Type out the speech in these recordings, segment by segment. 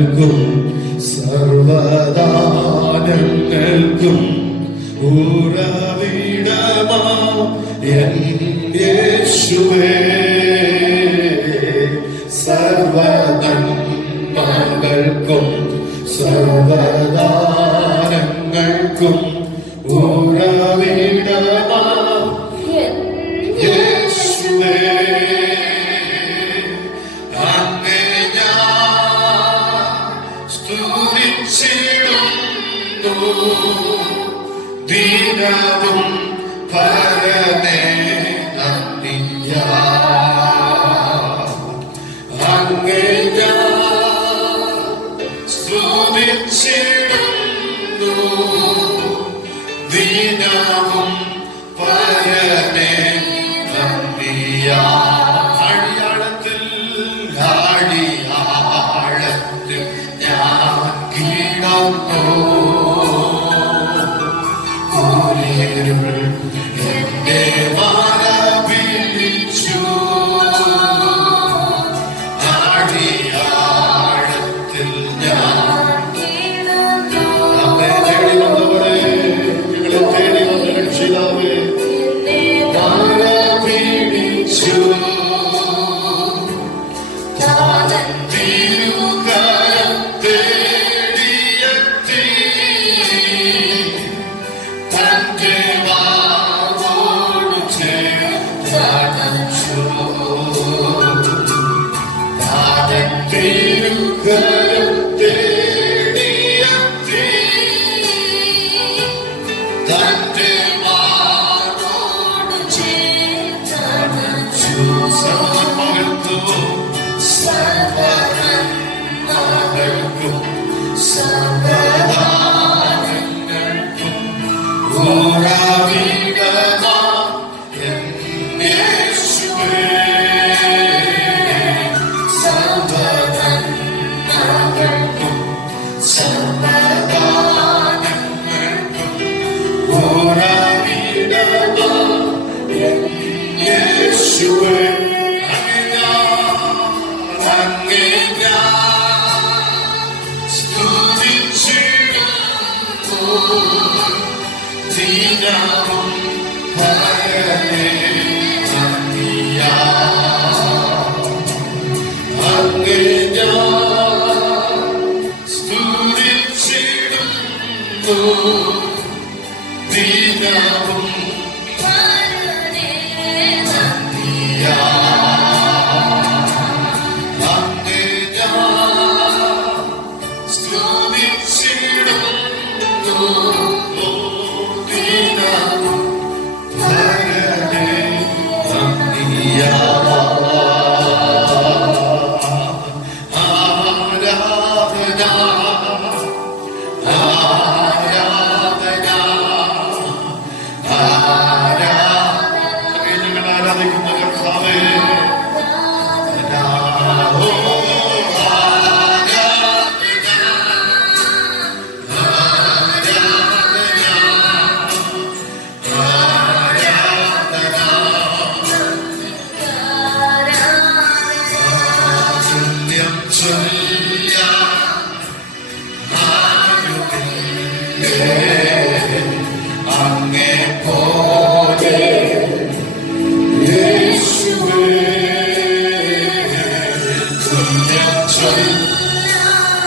സർവദാനങ്ങൾക്കും സർവദാനങ്ങൾക്കും ഉറവിടമാം N യേശുവേ, സർവനന്മകൾക്കും സർവദാനങ്ങൾക്കും ഉറവിടമാം യേശുവേ, അങ്ങേ ഞാൻ സ്തുതിച്ചിടുന്നു ദിനവും പരമേ നന്ദിയാൽ. അങ്ങേ ഞാൻ സ്തുതിച്ചിടുന്നു ദിനവും പരമേ നന്ദിയാൽ. ആഴിയാഴത്തിൽ ഞാൻ കിടന്നു എന്റെ മാറവിളിച്ചു. ആഴിയാഴത്തിൽ ഞാൻ നമ്മെ തേടി വന്നവരെ, നിങ്ങളെ തേടി വന്ന രക്ഷിതാവേ, മാറവിളിച്ചു. തിരുകരം തേടിയെത്തി തന്റെ വാവോട് ചേർന്നടച്ചു. തിരുകരം തേടിയെത്തി തന്റെ വാവോട് ചേർന്നടച്ചു. സർവനന്മകൾക്കും സർവദാനങ്ങൾക്കും ഉറവിടമാം എൻ യേശുവേ, സർവനന്മകൾക്കും സർവദാനങ്ങൾക്കും ഉറവിടമാം എൻ യേശുവേ. ദിനവും പരമേ നന്ദിയാൽ. അങ്ങേ ഞാൻ സ്തുതിച്ചിടുന്നു ദിനവും പരമേ നന്ദിയാൽ. അങ്ങേ ഞാൻ സ്തുതിച്ചിടുന്നു അങ്ങേ പോലെ യേശുവേ,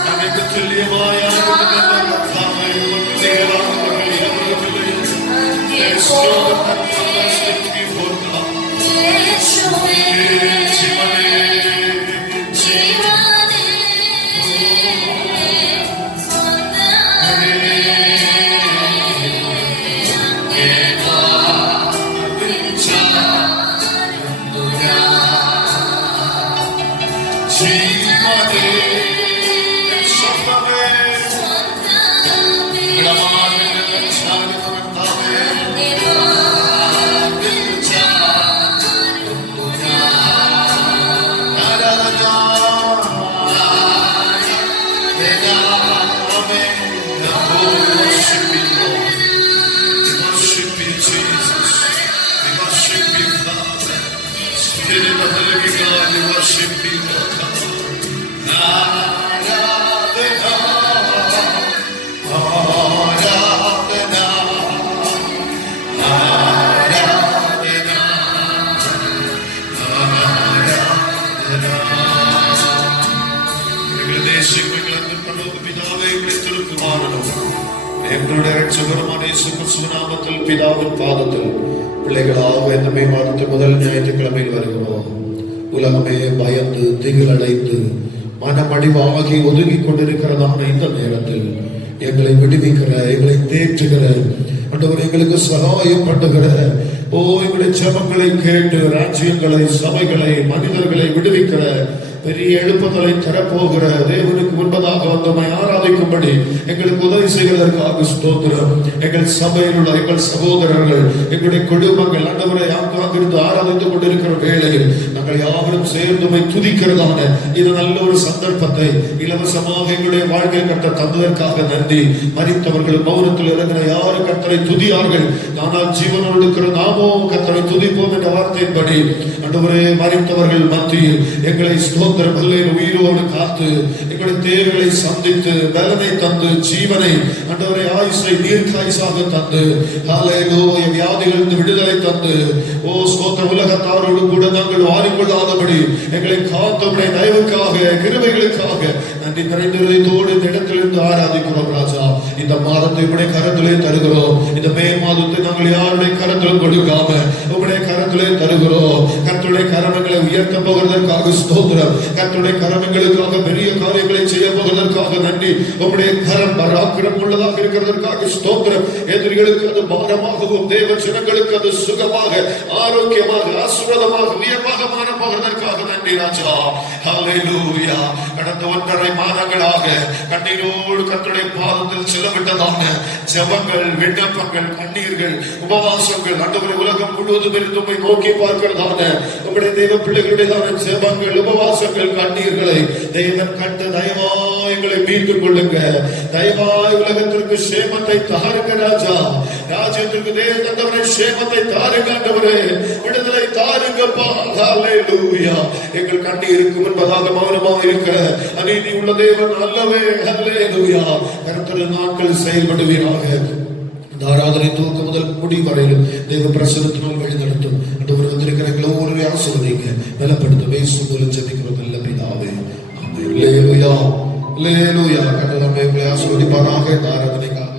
അങ്ങേക്ക് തുല്യമായ Amen. നമ്മുടെ രക്ഷകരമായ യേശു ക്രിസ്തുവിൻ നാമത്തിൽ പിതാവിൻ പാദത്തിൽ பிள்ளைகளாக இந்த மே மாதத்து முதல் ஞாயிற்றுக்கிழமையில் வருகிறோம். உலகமே பயந்து திகிலடைந்து மனமடிவாகி ஒதுங்கி கொண்டிருக்கிறதான இந்த நேரத்தில் எங்களை விடுவிக்கிற, எங்களை தேற்றுகிற ஆண்டவர், எங்களுக்கு சகாயம் பண்ணுகிற, எங்களுடைய ஜெபங்களை கேட்டு ராஜ்யங்களை, சபைகளை, மனிதர்களை விடுவிக்கிற பெரிய எழுப்புதலை தரப்போகிற தேவனுக்கு முன்பதாக வந்தமை ஆராதிக்கும்படி எங்களுக்கு உதவி செய்வதற்காக ஸ்தோத்திரம். எங்கள் சபையில் உள்ள எங்கள் சகோதரர்கள், எங்களுடைய குடும்பங்கள் ஆண்டவரை இருந்து ஆராதித்துக் கொண்டிருக்கிற வேளையில் நாங்கள் யாவரும் சேர்ந்துமை துதிக்கிறதான இது நல்ல ஒரு சந்தர்ப்பத்தை இலவசமாக எங்களுடைய வாழ்க்கையில் கட்ட தந்ததற்காக நன்றி. மரித்தவர்கள் மௌனத்தில் இருக்கிற யாரு கர்த்தரை துதியார்கள், ஆனால் ஜீவனோடு இருக்கிற நாமோ கர்த்தரை துதிப்போம் என்ற வார்த்தையின்படி ஆண்டவரே மரித்தவர்கள் மத்தியில் எங்களை உயிரோடு காத்து எங்களுடைய தேவைகளை சந்தித்து பலனை தந்து ஜீவனை ஆண்டவரை ஆயுசை தீர்க்காயுசாக தந்து வியாதிகளிலிருந்து விடுதலை தந்து ஸ்தோத்திரம் உலகத்தாரோடு கூட நாங்கள் வாரிக்கொள்ளாதபடி எங்களை காத்தவுடைய தயவுக்காக கிருபைகளுக்காக நன்றி நிறைந்தோடு இந்த இடத்திலிருந்து ஆராதிக்கிறோம். ராஜா, இந்த மாதத்தை உடைய கரத்திலே தருகிறோம். இந்த மே மாதத்தை நாங்கள் யாருடைய கரத்திலும் கொடுக்காம உங்களுடைய கரத்திலே தருகிறோம். கர்த்தருடைய கரங்களை உயர்த்த போகிறதற்காக ஸ்தோத்திரம். கர்த்தருடைய கரங்களுக்காக பெரிய காரியங்களை செய்ய போவதற்காக நன்றி. உம்முடைய கரம் பராக்கிரம் உள்ளதாக இருக்கிறதற்காக ஸ்தோத்திரம். எதிரிகளுக்கு அது பாரமாகவும் தேவ ஜனங்களுக்கு அது சுகமாக, ஆரோக்கியமாக, ஆசீர்வாதமாக, உயர்வாக மாற போகிறதற்காக நன்றி ராஜா. ஹல்லேலூயா. கடந்த 1.5 மாதங்களாக கண்ணீரோடு கர்த்தருடைய பாதத்தில் செலவிட்டதான ஜெபங்கள், விண்ணப்பங்கள், கண்ணீர்கள், உபவாசங்கள் ஆண்டவரே உலகம் முழுவதும் இருந்து உம்மை நோக்கி பார்க்கிறதான உம்முடைய தேவ பிள்ளைகளுடையதான ஜெபங்கள், உபவாசங்கள், கண்ணீர்களை தேவன் கண்டு தயவாய் எங்களை மீட்டுக் கொள்ளுங்க. தயவாய் உலகத்திற்கு சேமத்தை தாருங்க ராஜா. ராஜ்யத்திற்கு தேவன் தந்தவரை சேமத்தை தாருங்க ஆண்டவரே. விடுதலை தாருங்கப்பா. ஹல்லேலூயா. எங்கள் கண்ணீருக்கு முன்பதாக மௌனமாக இருக்க அநீதி உள்ள தேவன் அல்லவே. ஹல்லேலூயா. கர்த்தருடைய நாட்கள் செயல்படுவீராக. இந்த ஆராதனை தூக்க முதல் முடி வரையிலும் தேவ பிரசனத்தினால் வழி நடத்தும். ஆண்டவர் வந்திருக்கிற எல்லோருமே ஆசீர்வதிங்க, பலப்படுத்தும். இயேசு மூலம் ஜெபிக்கிறோம் நல்ல பிதாவே. ஆமென். அல்லேலூயா. அல்லேலூயா. கர்த்தர் நம்மை ஆசீர்வதிப்பாராக. இந்த ஆராதனைக்காக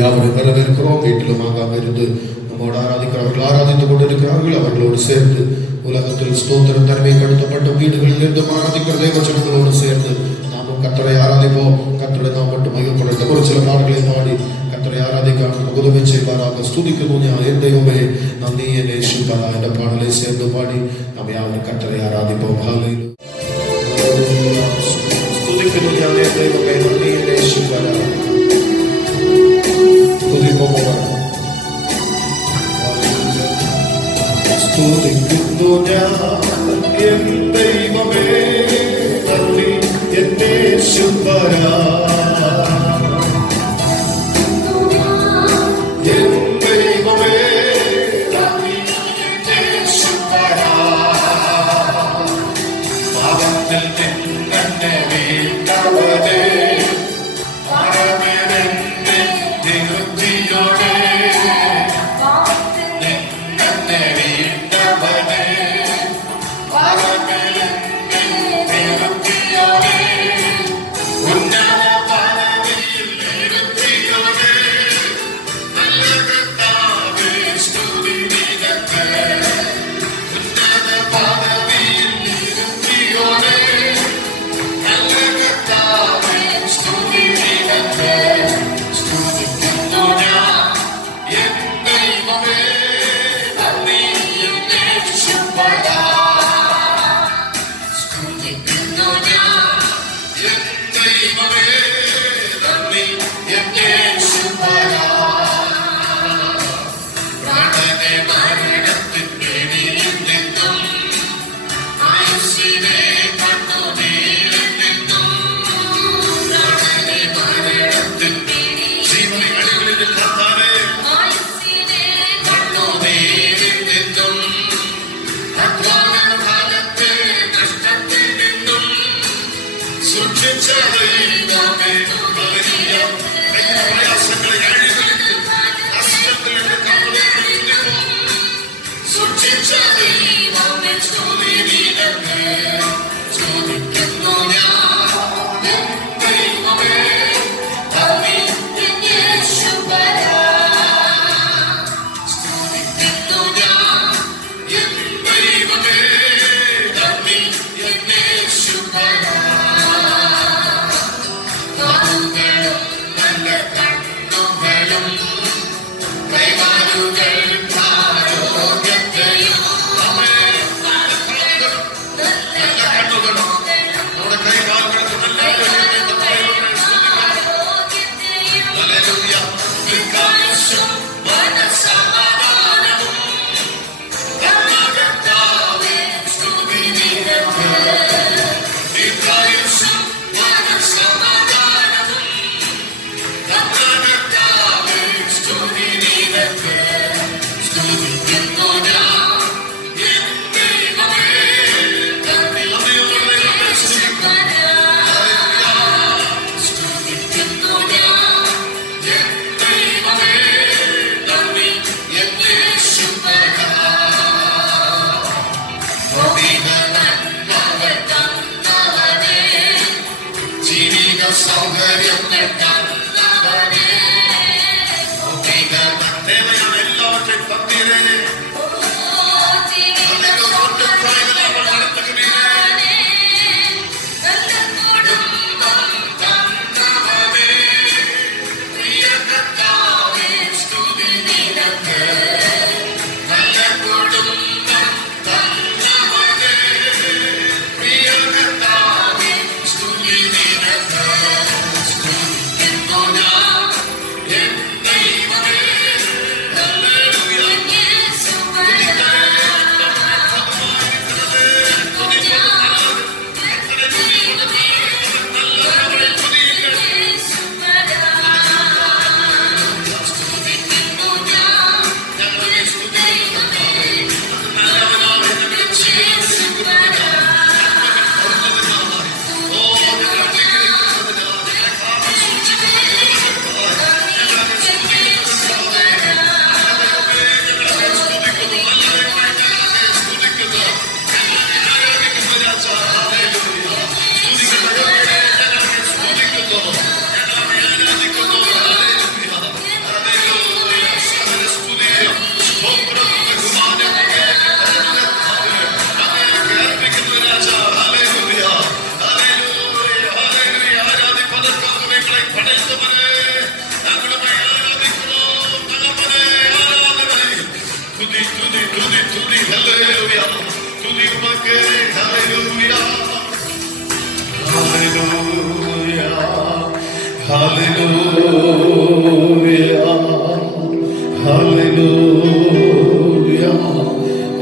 யாவரை வரவேற்கிறோம். வீட்டிலும் ஆகாம இருந்து நம்மோடு ஆராதிக்கிறவர்கள் ஆராதித்துக் கொண்டிருக்கிறார்கள். அவர்களோடு சேர்ந்து உலகத்தில் ஸ்தோத்திரம் தனிமைப்படுத்தப்பட்ட வீடுகளில் இருந்து ஆராதிக்கிற தேவஜனங்களோடு சேர்ந்து நாமும் கர்த்தரை ஆராதிப்போம். கர்த்தரை நாம் மட்டும் மையப்பட ஒரு சில பாடல்களை பாடி கர்த்தரை ஆராதிக்க உதவி செய்வாராக. ஸ்துதிக்கும் என் தெய்வமே நன்றியை நேசிப்பாரா என்ற பாடலை சேர்ந்து பாடி நாம் யாரும் கர்த்தரை ஆராதிப்போம். ஸ்துதிக்கும் என் தெய்வமே நன்றியை நேசிப்பாரா. സ്തുതിക്കുന്നു ഞാൻ എൻ ദൈവമേ നന്ദി എൻ യേശുവരാ. എൻ ദൈവമേ നന്ദി എൻ യേശുവരാ. പാപത്തിൽ നിന്നെ വീഴ്ത്തവനേ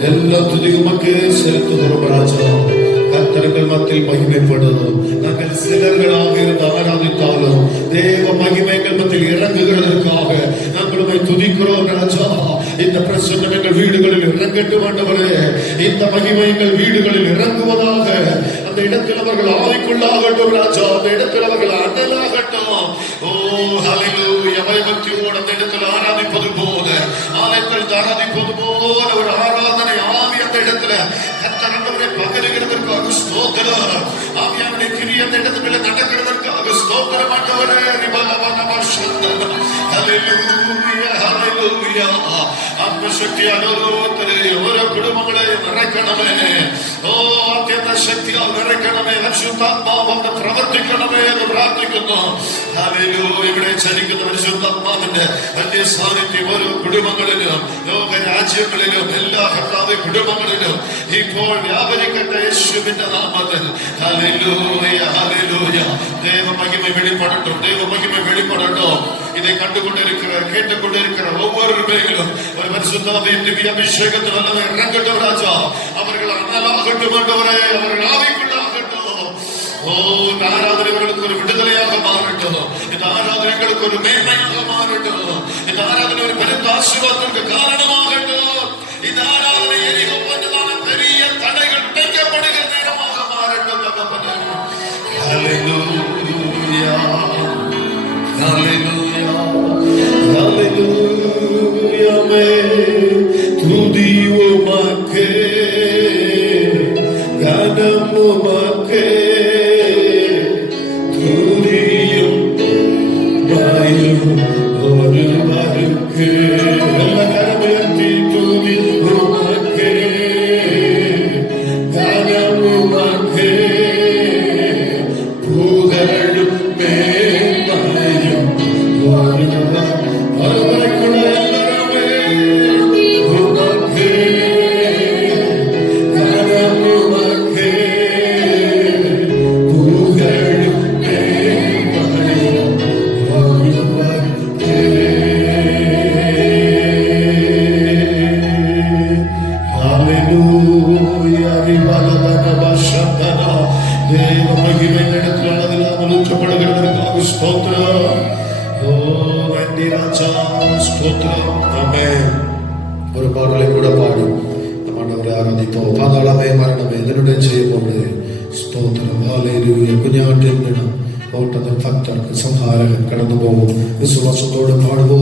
എല്ലാ തുതിയും ഉമക്കേ സെലുത്തുന്നു രാജാ. കർത്തர்கள் മധ്യത്തിൽ മഹിമപ്പെടുന്നു. ഞങ്ങൾ சிலர்களாக இருந்து ஆராதித்தாலும் தேவ மகிமைகள் மத்தியில் இறங்குகிறதற்காக நாங்களுமே துதிக்கிறோம் ராஜா. இந்த பிரசன்னம் எங்கள் வீடுகளில் இறங்கட்டும் ஆண்டவரே. இந்த மகிமை எங்கள் வீடுகளில் இறங்குவதாக. அந்த இடத்தில் அவர்கள் ஆவிக்குள்ளாகட்டும் ராஜா. அந்த இடத்தில் அவர்கள் அனலாகட்டும். ஓ ஹல்லேலூயா. பயபக்தியோடு அந்த இடத்தில் ஆராதிப்பது போல, ஆலயத்தில் ஆராதிப்பது போல ஒரு ஆராதனை ஆவி அந்த இடத்துல கர்த்தர் ஆண்டவரே பகருகிறதற்காக ஸ்தோத்திரம். ஆவியானவருடைய கிரியை அந்த இடத்துல நடக்கிறதற்காக ஸ்தோத்திரம் ஆண்டவரே. ஹல்லேலூயா ஹல்லேலூயா. ஆத்மசக்தியால் ഓരോ കുടുംബങ്ങളെ നിറയ്ക്കണമേ. ഓ അത്യന്ത ശക്തിയാൽ നിറയ്ക്കണമേ. പരിശുദ്ധാത്മാവ് പ്രവർത്തിക്കണമേ എന്ന് പ്രാർത്ഥിക്കുന്നു. ഹല്ലേലൂയ. ഇവിടെ ചലിക്കുന്ന പരിശുദ്ധാത്മാവിന്റെ വലിയ സാന്നിധ്യം ഓരോ കുടുംബങ്ങളിലും ലോക രാജ്യങ്ങളിലും എല്ലാ കർത്താവ് കുടുംബങ്ങളിലും ഇപ്പോൾ വ്യാപരിക്കട്ടെ യേശുവിന്റെ നാമത്തിൽ. Hallelujah hallelujah. ദൈവമഹിമ வெளிப்படட்டும். ദൈവമഹിമ வெளிப்படட்டும். இதை கண்டுகொண்டிருக்கிற கேட்டுக்கொண்டிருக்கிற ஒவ்வொரு பேரிலும் ஒரு பரிசுத்தாவின் திவ்ய அபிஷேகத்தில் அல்லவர் இறங்கட்டும் ராஜா. அவர்கள் அனலாகட்டும் ஆண்டவரே. அவர்கள் ஆவிக்குள்ளாகட்டும். ஓ இந்த ஆராதனை அவர்களுக்கு ஒரு விடுதலையாக மாறட்டும். இந்த ஆராதனை எங்களுக்கு ஒரு மேன்மையாக மாறட்டும். இந்த ஆராதனை ஒரு பெரிய ஆசீர்வாதத்திற்கு காரணமாகட்டும். இந்த ஆராதனை எரிகோ போன்றதான பெரிய தடைகள் உடைக்கப்படுகிற நேரமாக மாறட்டும் தகப்பனே. ஹல்லேலூயா ஹல்லேலூயா ஹல்லேலூயா. மே துதி உமக்கே கனம் உமக்கே துதியும் பயம் ஒரு വേണ്ടി രാജാ സ്തോത്രം. ആമേൻ. ഒരു പാടലെ കൂടെ പാടി നമ്മളവരെ ആരാധിപ്പോ. പാതാളമേ മരണമേ ഇതിനുടെ ചെയ്യുകൊണ്ട് സ്തോത്രം. ഹല്ലേലൂയ. കുഞ്ഞാട്ടിൽ നിന്നും ഓട്ടത്തിൽ ഭക്തർക്ക് സംഹാരകൻ കടന്നു പോകും. വിശ്വാസത്തോട് പാടുവോ?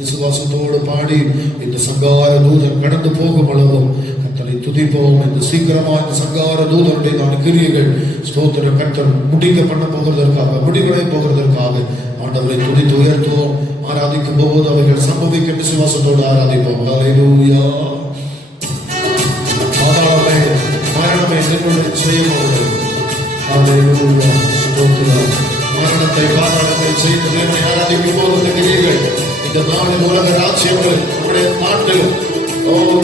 വിശ്വാസത്തോട് പാടി இந்த சங்கார தூதன் கடந்து போகும் அளவும் கர்த்தரை துதிப்போம். இந்த சீக்கிரமா இந்த சங்கார தூதனுடைய கிரியைகள் ஸ்தோத்திர கர்த்தர் முடிக்க பண்ண போகிறதற்காக, முடிவடை போகிறதற்காக ஆண்டவரை துதித்து உயர்த்துவோம். ஆராதிக்கும் போது அவைகள் சம்பவிக்க விசுவாசத்தோடு ஆராதிப்போம். ஹல்லேலூயா. பாதாளமே மரணமே என்னுடைய செய்யும்போது ஹல்லேலூயா ஸ்தோத்திரம். மரணத்தை பாதாளத்தை செய்து ஆராதிக்கும் போது இந்த கிரியைகள் இந்த நாளில் உலக ராஜ்யங்கள் நம்முடைய நாட்டிலும்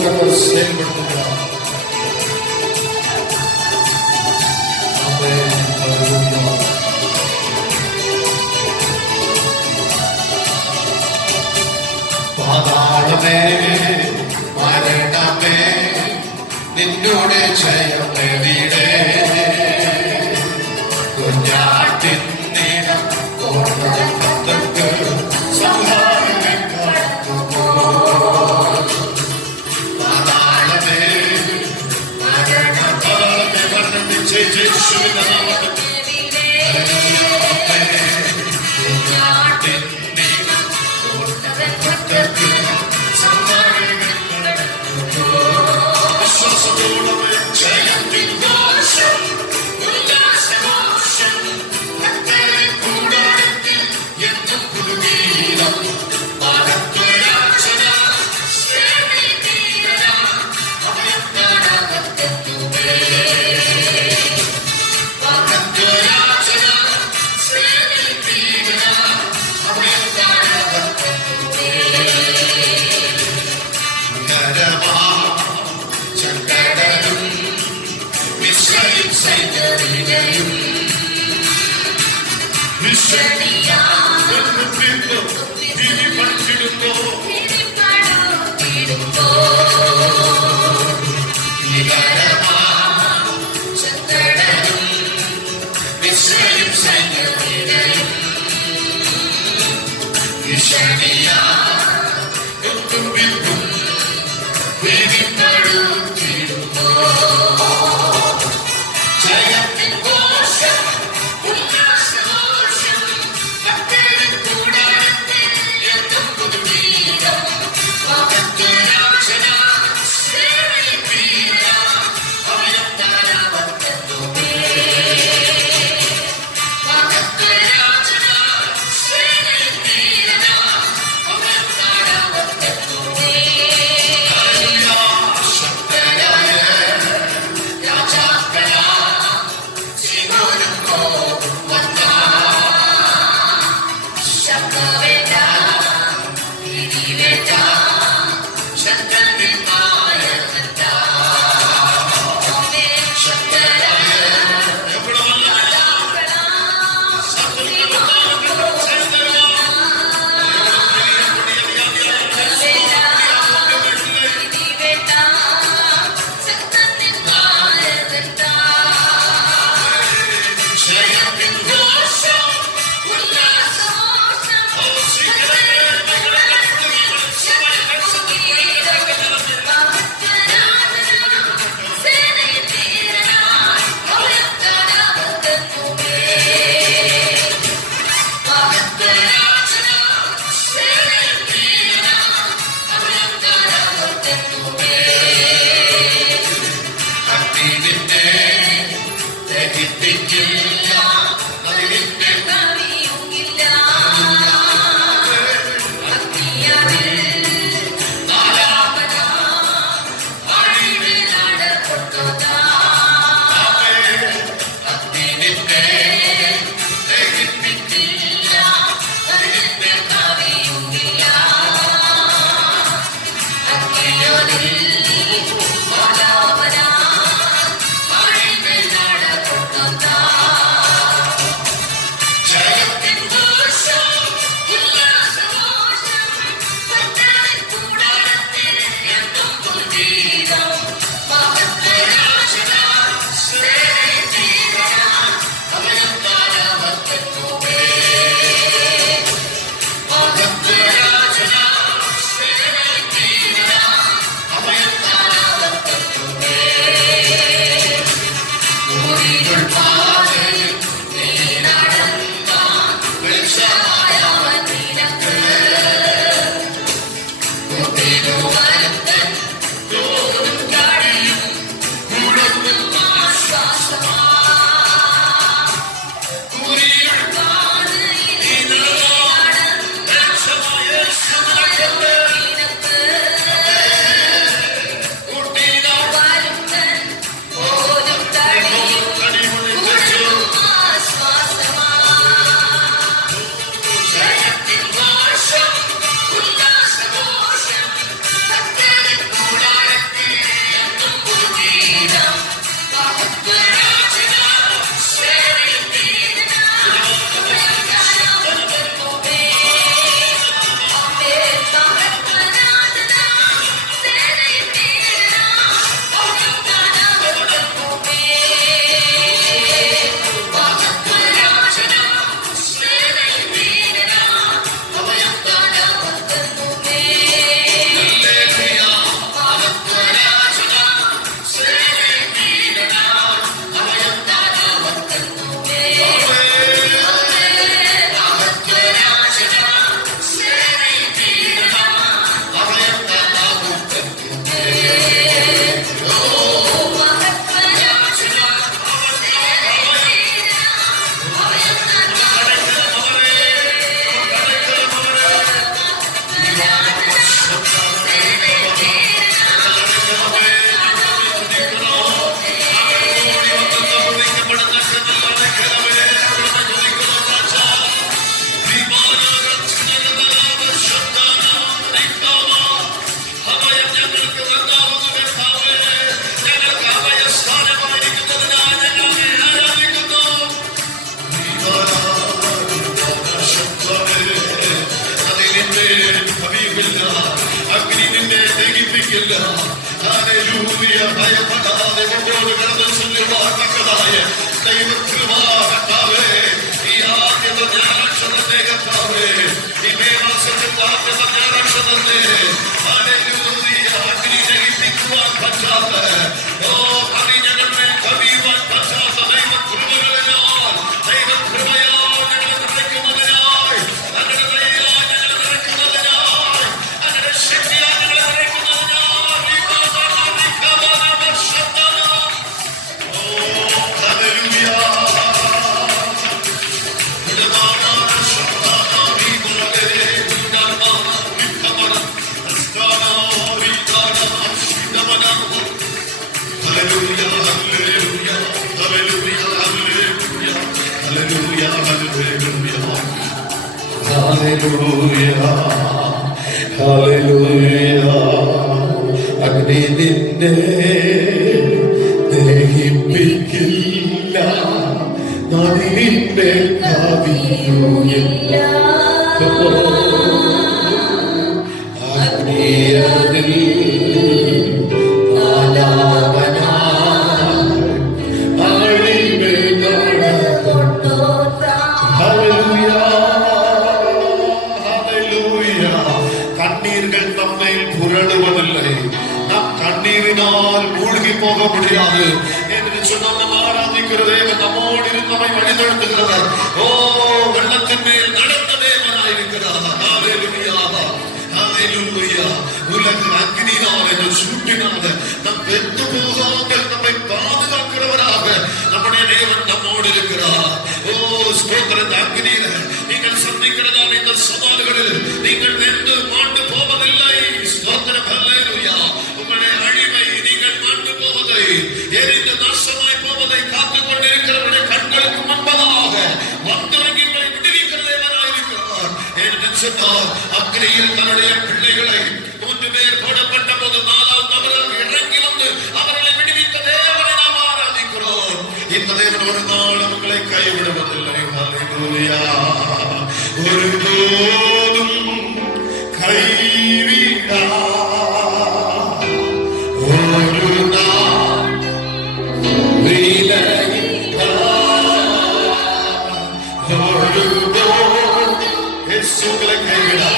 கர்த்தர் செயல்படுத்துகிறார். പാതാളമേ മരണമേ നിന്നോട് ജയമെവിടെ കുഞ്ഞാട്ടിൻ നിനം ഓർമ്മകൾക്ക് സംഹാരങ്ങൾ കടന്നുപോ. പാതാളമേ മരണമേ വർണ്ണിച്ച് യേശുവിന്റെ നാമത്തിൽ കുഞ്ഞാട്ടിൻ നിനം ഓർമ്മകൾക്ക് സംഹാരങ്ങൾ കടന്നുപോ. വിശ്വാസത്തോടെ ജയത്തിൻ ഘോഷം ഉല്ലാസഘോഷം ഭക്തരെ കൂടാരത്തിൽ എന്നും പുതുഗീതം മഹത്വരാജന സേവിതീരന അഭയം കാണാതെത്തുമേ. മഹത്വരാജന സേവിതീരന അഭയം കാണാതെത്തുമേ. ദഹിപ്പിക്കില്ല. അഗ്നി നിന്നെ ദഹിപ്പിക്കില്ല. ഹല്ലേലൂയ. ഭയപ്പെടാതെ മുമ്പോട്ട് കടന്നു ചെല്ലുവാൻ തക്കതായ ദൈവകൃപ ഈ ആദ്യത്തെ ഞായറാഴ്ച തന്നെ കർത്താവേ, ഈ മെയ് മാസത്തിൽ ആദ്യത്തെ ഞായറാഴ്ച തന്നെ ഹല്ലേലൂയ അഗ്നി ദഹിപ്പിക്കുവാൻ പറ്റാത്ത കവിഞ്ഞകളെ കവിയുവാൻ പറ്റാത്ത ദൈവകൃപകളാൽ ദൈവകൃപയാൽ ഞങ്ങളെ നിറയ്ക്കുന്നതിനായി, അങ്ങനെ ദയയാൽ ഞങ്ങളെ നിറയ്ക്കുന്നതിനായി, അങ്ങനെ ശക്തിയാൽ ഞങ്ങളെ നിറയ്ക്കുന്നതിനായി അഗ്നി നിന്നെ ദഹിപ്പിക്കില്ല, നദിന്റെ കവിയുമില്ല. അഗ്നിയതിൽ கண்ணீர்கள் நம்மை புரளுவதில்லை, நம் கண்ணீரினால் மூழ்கி போக முடியாது என்று சொன்னால் நம்ம ஆராதிக்கிற தேவன் நம்மோடு இருந்து நம்மை வழிநடத்துகிறவர். ஓ, வெள்ளத்தின் மேல் நடந்த தேவனாயிருக்கிறார். ஹல்லேலூயா, ஹல்லேலூயா. உலக அக்னியினால் என்று சூட்டினால நம் வெந்து போகாமல் நம்மை பாதுகாக்கிறவராக நம்முடைய தேவன் நம்மோடு இருக்கிறார். ஓ ஸ்தோத்திரம். அக்னியில நீங்கள் சந்திக்கிறதான இந்த சவால்களில் நீங்கள் வென்று மாண்டு போவதில்லை. ஸ்தோத்திரம். ஹல்லேலூயா. உங்களுடைய அழிவை நீங்கள் மாண்டு போவதை, எரிந்து நாசமாய் போவதை காத்துக் கொண்டிருக்கிறவருடைய கண்களுக்கு முன்பதாக வந்தவர்கள் உங்களை விடுவிக்கிற தேவனாயிருக்கிறார் என்று சொன்னார். அக்னியில் தன்னுடைய பிள்ளைகளை 3 பேர் போடப்பட்ட போது 4வது நபராக இறங்கி வந்து அவர்களை விடுவித்த தேவனை நாம் ஆராதிக்கிறோம். இந்த தேவன் ஒரு நாள் உங்களை கைவிடுவதில்லை. ஹல்லேலூயா. ஒருபோதும் கைவிடா ஒரு நாள் விலகிடா ஒருபோதும் இயேசுவை கைவிடா.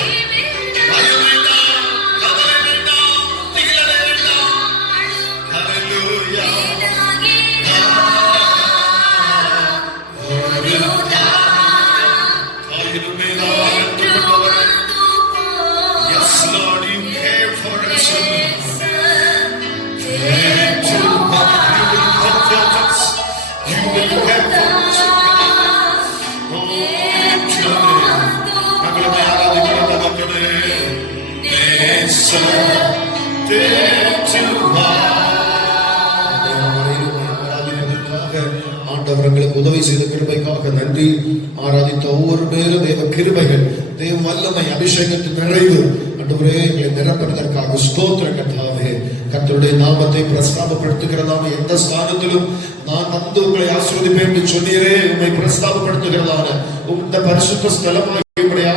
ஆண்டவர்களுக்கு உதவி செய்த கிருபைக்காக நன்றி. ஆராதித்த ஒவ்வொரு பேரும் தேவ கிருபைகள், தேவ வல்லமை, அபிஷேகத்தின் நிறைவு ஆண்டவரே எங்களை நிரப்புவதற்காக ஸ்தோத்திரம் கர்த்தாவே. கர்த்தருடைய நாமத்தை பிரஸ்தாபப்படுத்துகிறதான எந்த ஸ்தானத்திலும் நான் வந்து உங்களை ஆசீர்வதிப்பேன் என்று சொன்னீரே, உங்களை பிரஸ்தாபப்படுத்துகிறதான இந்த பரிசுத்த ஸ்தலமாக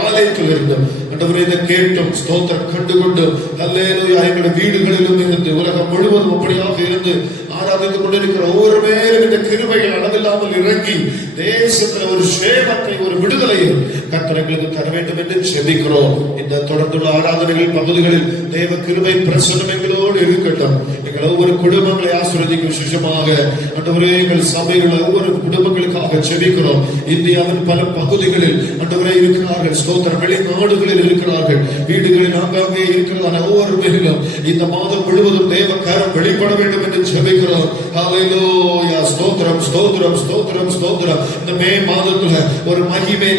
ஆலயத்தில் இருந்து ஆண்டவரே இதை கேட்டும் ஸ்தோத்திரம் கண்டுகொண்டு ஹல்லேலூயா எங்களுடைய வீடுகளிலும் இருந்து உலகம் முழுவதும் அப்படியாக இருந்து ஆராதித்துக் கொண்டிருக்கிற ஒவ்வொரு பேரும் இந்த கிருபைகள் அளவில்லாமல் இறங்கி தேசத்துல ஒரு சேமத்தை, ஒரு விடுதலையை கர்த்தர் எங்களுக்கு தர வேண்டும் என்று ஜெபிக்கிறோம். இந்த தொடர்ந்துள்ள ஆராதனைகள் பகுதிகளில் தேவ கிருபை பிரசன்னம் எங்களோடு இருக்கட்டும். எங்கள் ஒவ்வொரு குடும்பங்களை ஆசீர்வதிக்கும் விசேஷமாக ஆண்டவரே எங்கள் சபையில் உள்ள ஒவ்வொரு குடும்பங்களுக்காக ஜெபிக்கிறோம். இந்தியாவின் பல பகுதிகளில் ஆண்டவரே இருக்கிறார்கள், ஸ்தோத்திரம். வெளிநாடுகளில் இருக்கிறார்கள், வீடுகளில் ஆங்காங்கே இருக்கிறதான ஒவ்வொரு பேரிலும் இந்த மாதம் முழுவதும் தேவ கரம் வெளிப்பட வேண்டும் என்று ஜெபிக்கிறோம். ஹல்லேலூயா. ஸ்தோத்திரம், ஸ்தோத்திரம், ஸ்தோத்திரம், ஸ்தோத்திரம். இந்த மே மாதத்துல ஒரு மகிமை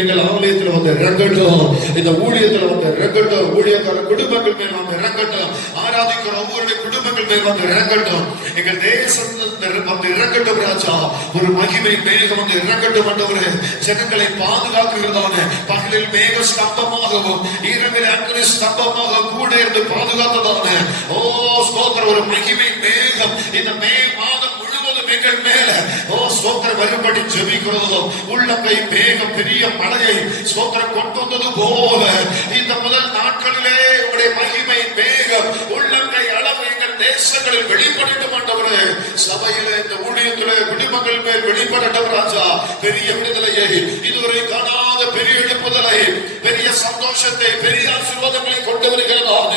எங்கள் ஆலயத்தில் வந்து இறங்கட்டும், இந்த ஊழியத்தில் வந்து இறங்கட்டும், ஊழியக்கார குடும்பங்கள் மேல் வந்து இறங்கட்டும், ஆராதிக்கிற ஒவ்வொரு குடும்பங்கள் மேல் வந்து இறங்கட்டும், எங்கள் தேசத்தில் வந்து இறங்கட்டும் ராஜா. ஒரு மகிமை மேகம் வந்து இறங்கட்டும் ஆண்டவரே. ஜனங்களை பாதுகாக்கிறதான பகலில் மேக ஸ்தம்பமாகவும் இரவில் அக்னி ஸ்தம்பமாக கூட இருந்து பாதுகாத்ததான ஓ ஸ்தோத்திரம் ஒரு மகிமை மேகம் இந்த மே மாதம் முழுவதும் எங்கள் மேல ஓ ஸ்தோத்திரம் வரும்படி ஜெபிக்கிறோம். உள்ளங்கை மேகம் பெரிய மழையை ஸ்தோத்திரம் கொண்டு வந்தது போல இந்த முதல் நாட்களிலே பெரிய விடுதலையை, இதுவரை காணாத பெரிய எழுப்புதலை, பெரிய சந்தோஷத்தை, பெரிய ஆசீர்வாதங்களை கொண்டு வருகிறதான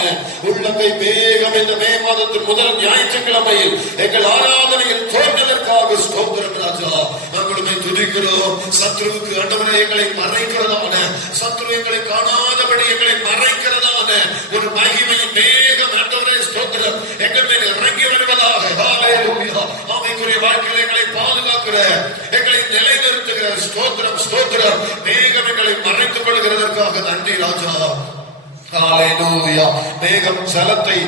உள்ளங்கை வேகம் இந்த மே மாதத்தின் முதல் ஞாயிற்றுக்கிழமையில் எங்கள் ஆராதனையில் தோன்றதற்காக ஸ்தோத்திரம் ராஜா. நாங்களுமே துதிக்கிறோம். சத்ருவுக்கு ஆண்டவரே எங்களை மறைக்கிறதான, சத்ரு எங்களை காணாதபடி எங்களை மறைக்கிறதான ஒரு மகிமையின் வேகம் ஆண்டவரே ஸ்தோத்திரம் எங்கள் மேல் இறங்கி வருவதாக. ஹல்லேலூயா. ஆவிக்குரிய வாழ்க்கையில் எங்களை பாதுகாக்கிற, எங்களை நிலைநிறுத்துகிற ஸ்தோத்திரம் ஸ்தோத்திரம் வேகம் எங்களை மறைத்துக் கொள்கிறதற்காக நன்றி ராஜா. ஹல்லேலூயா. மேகம்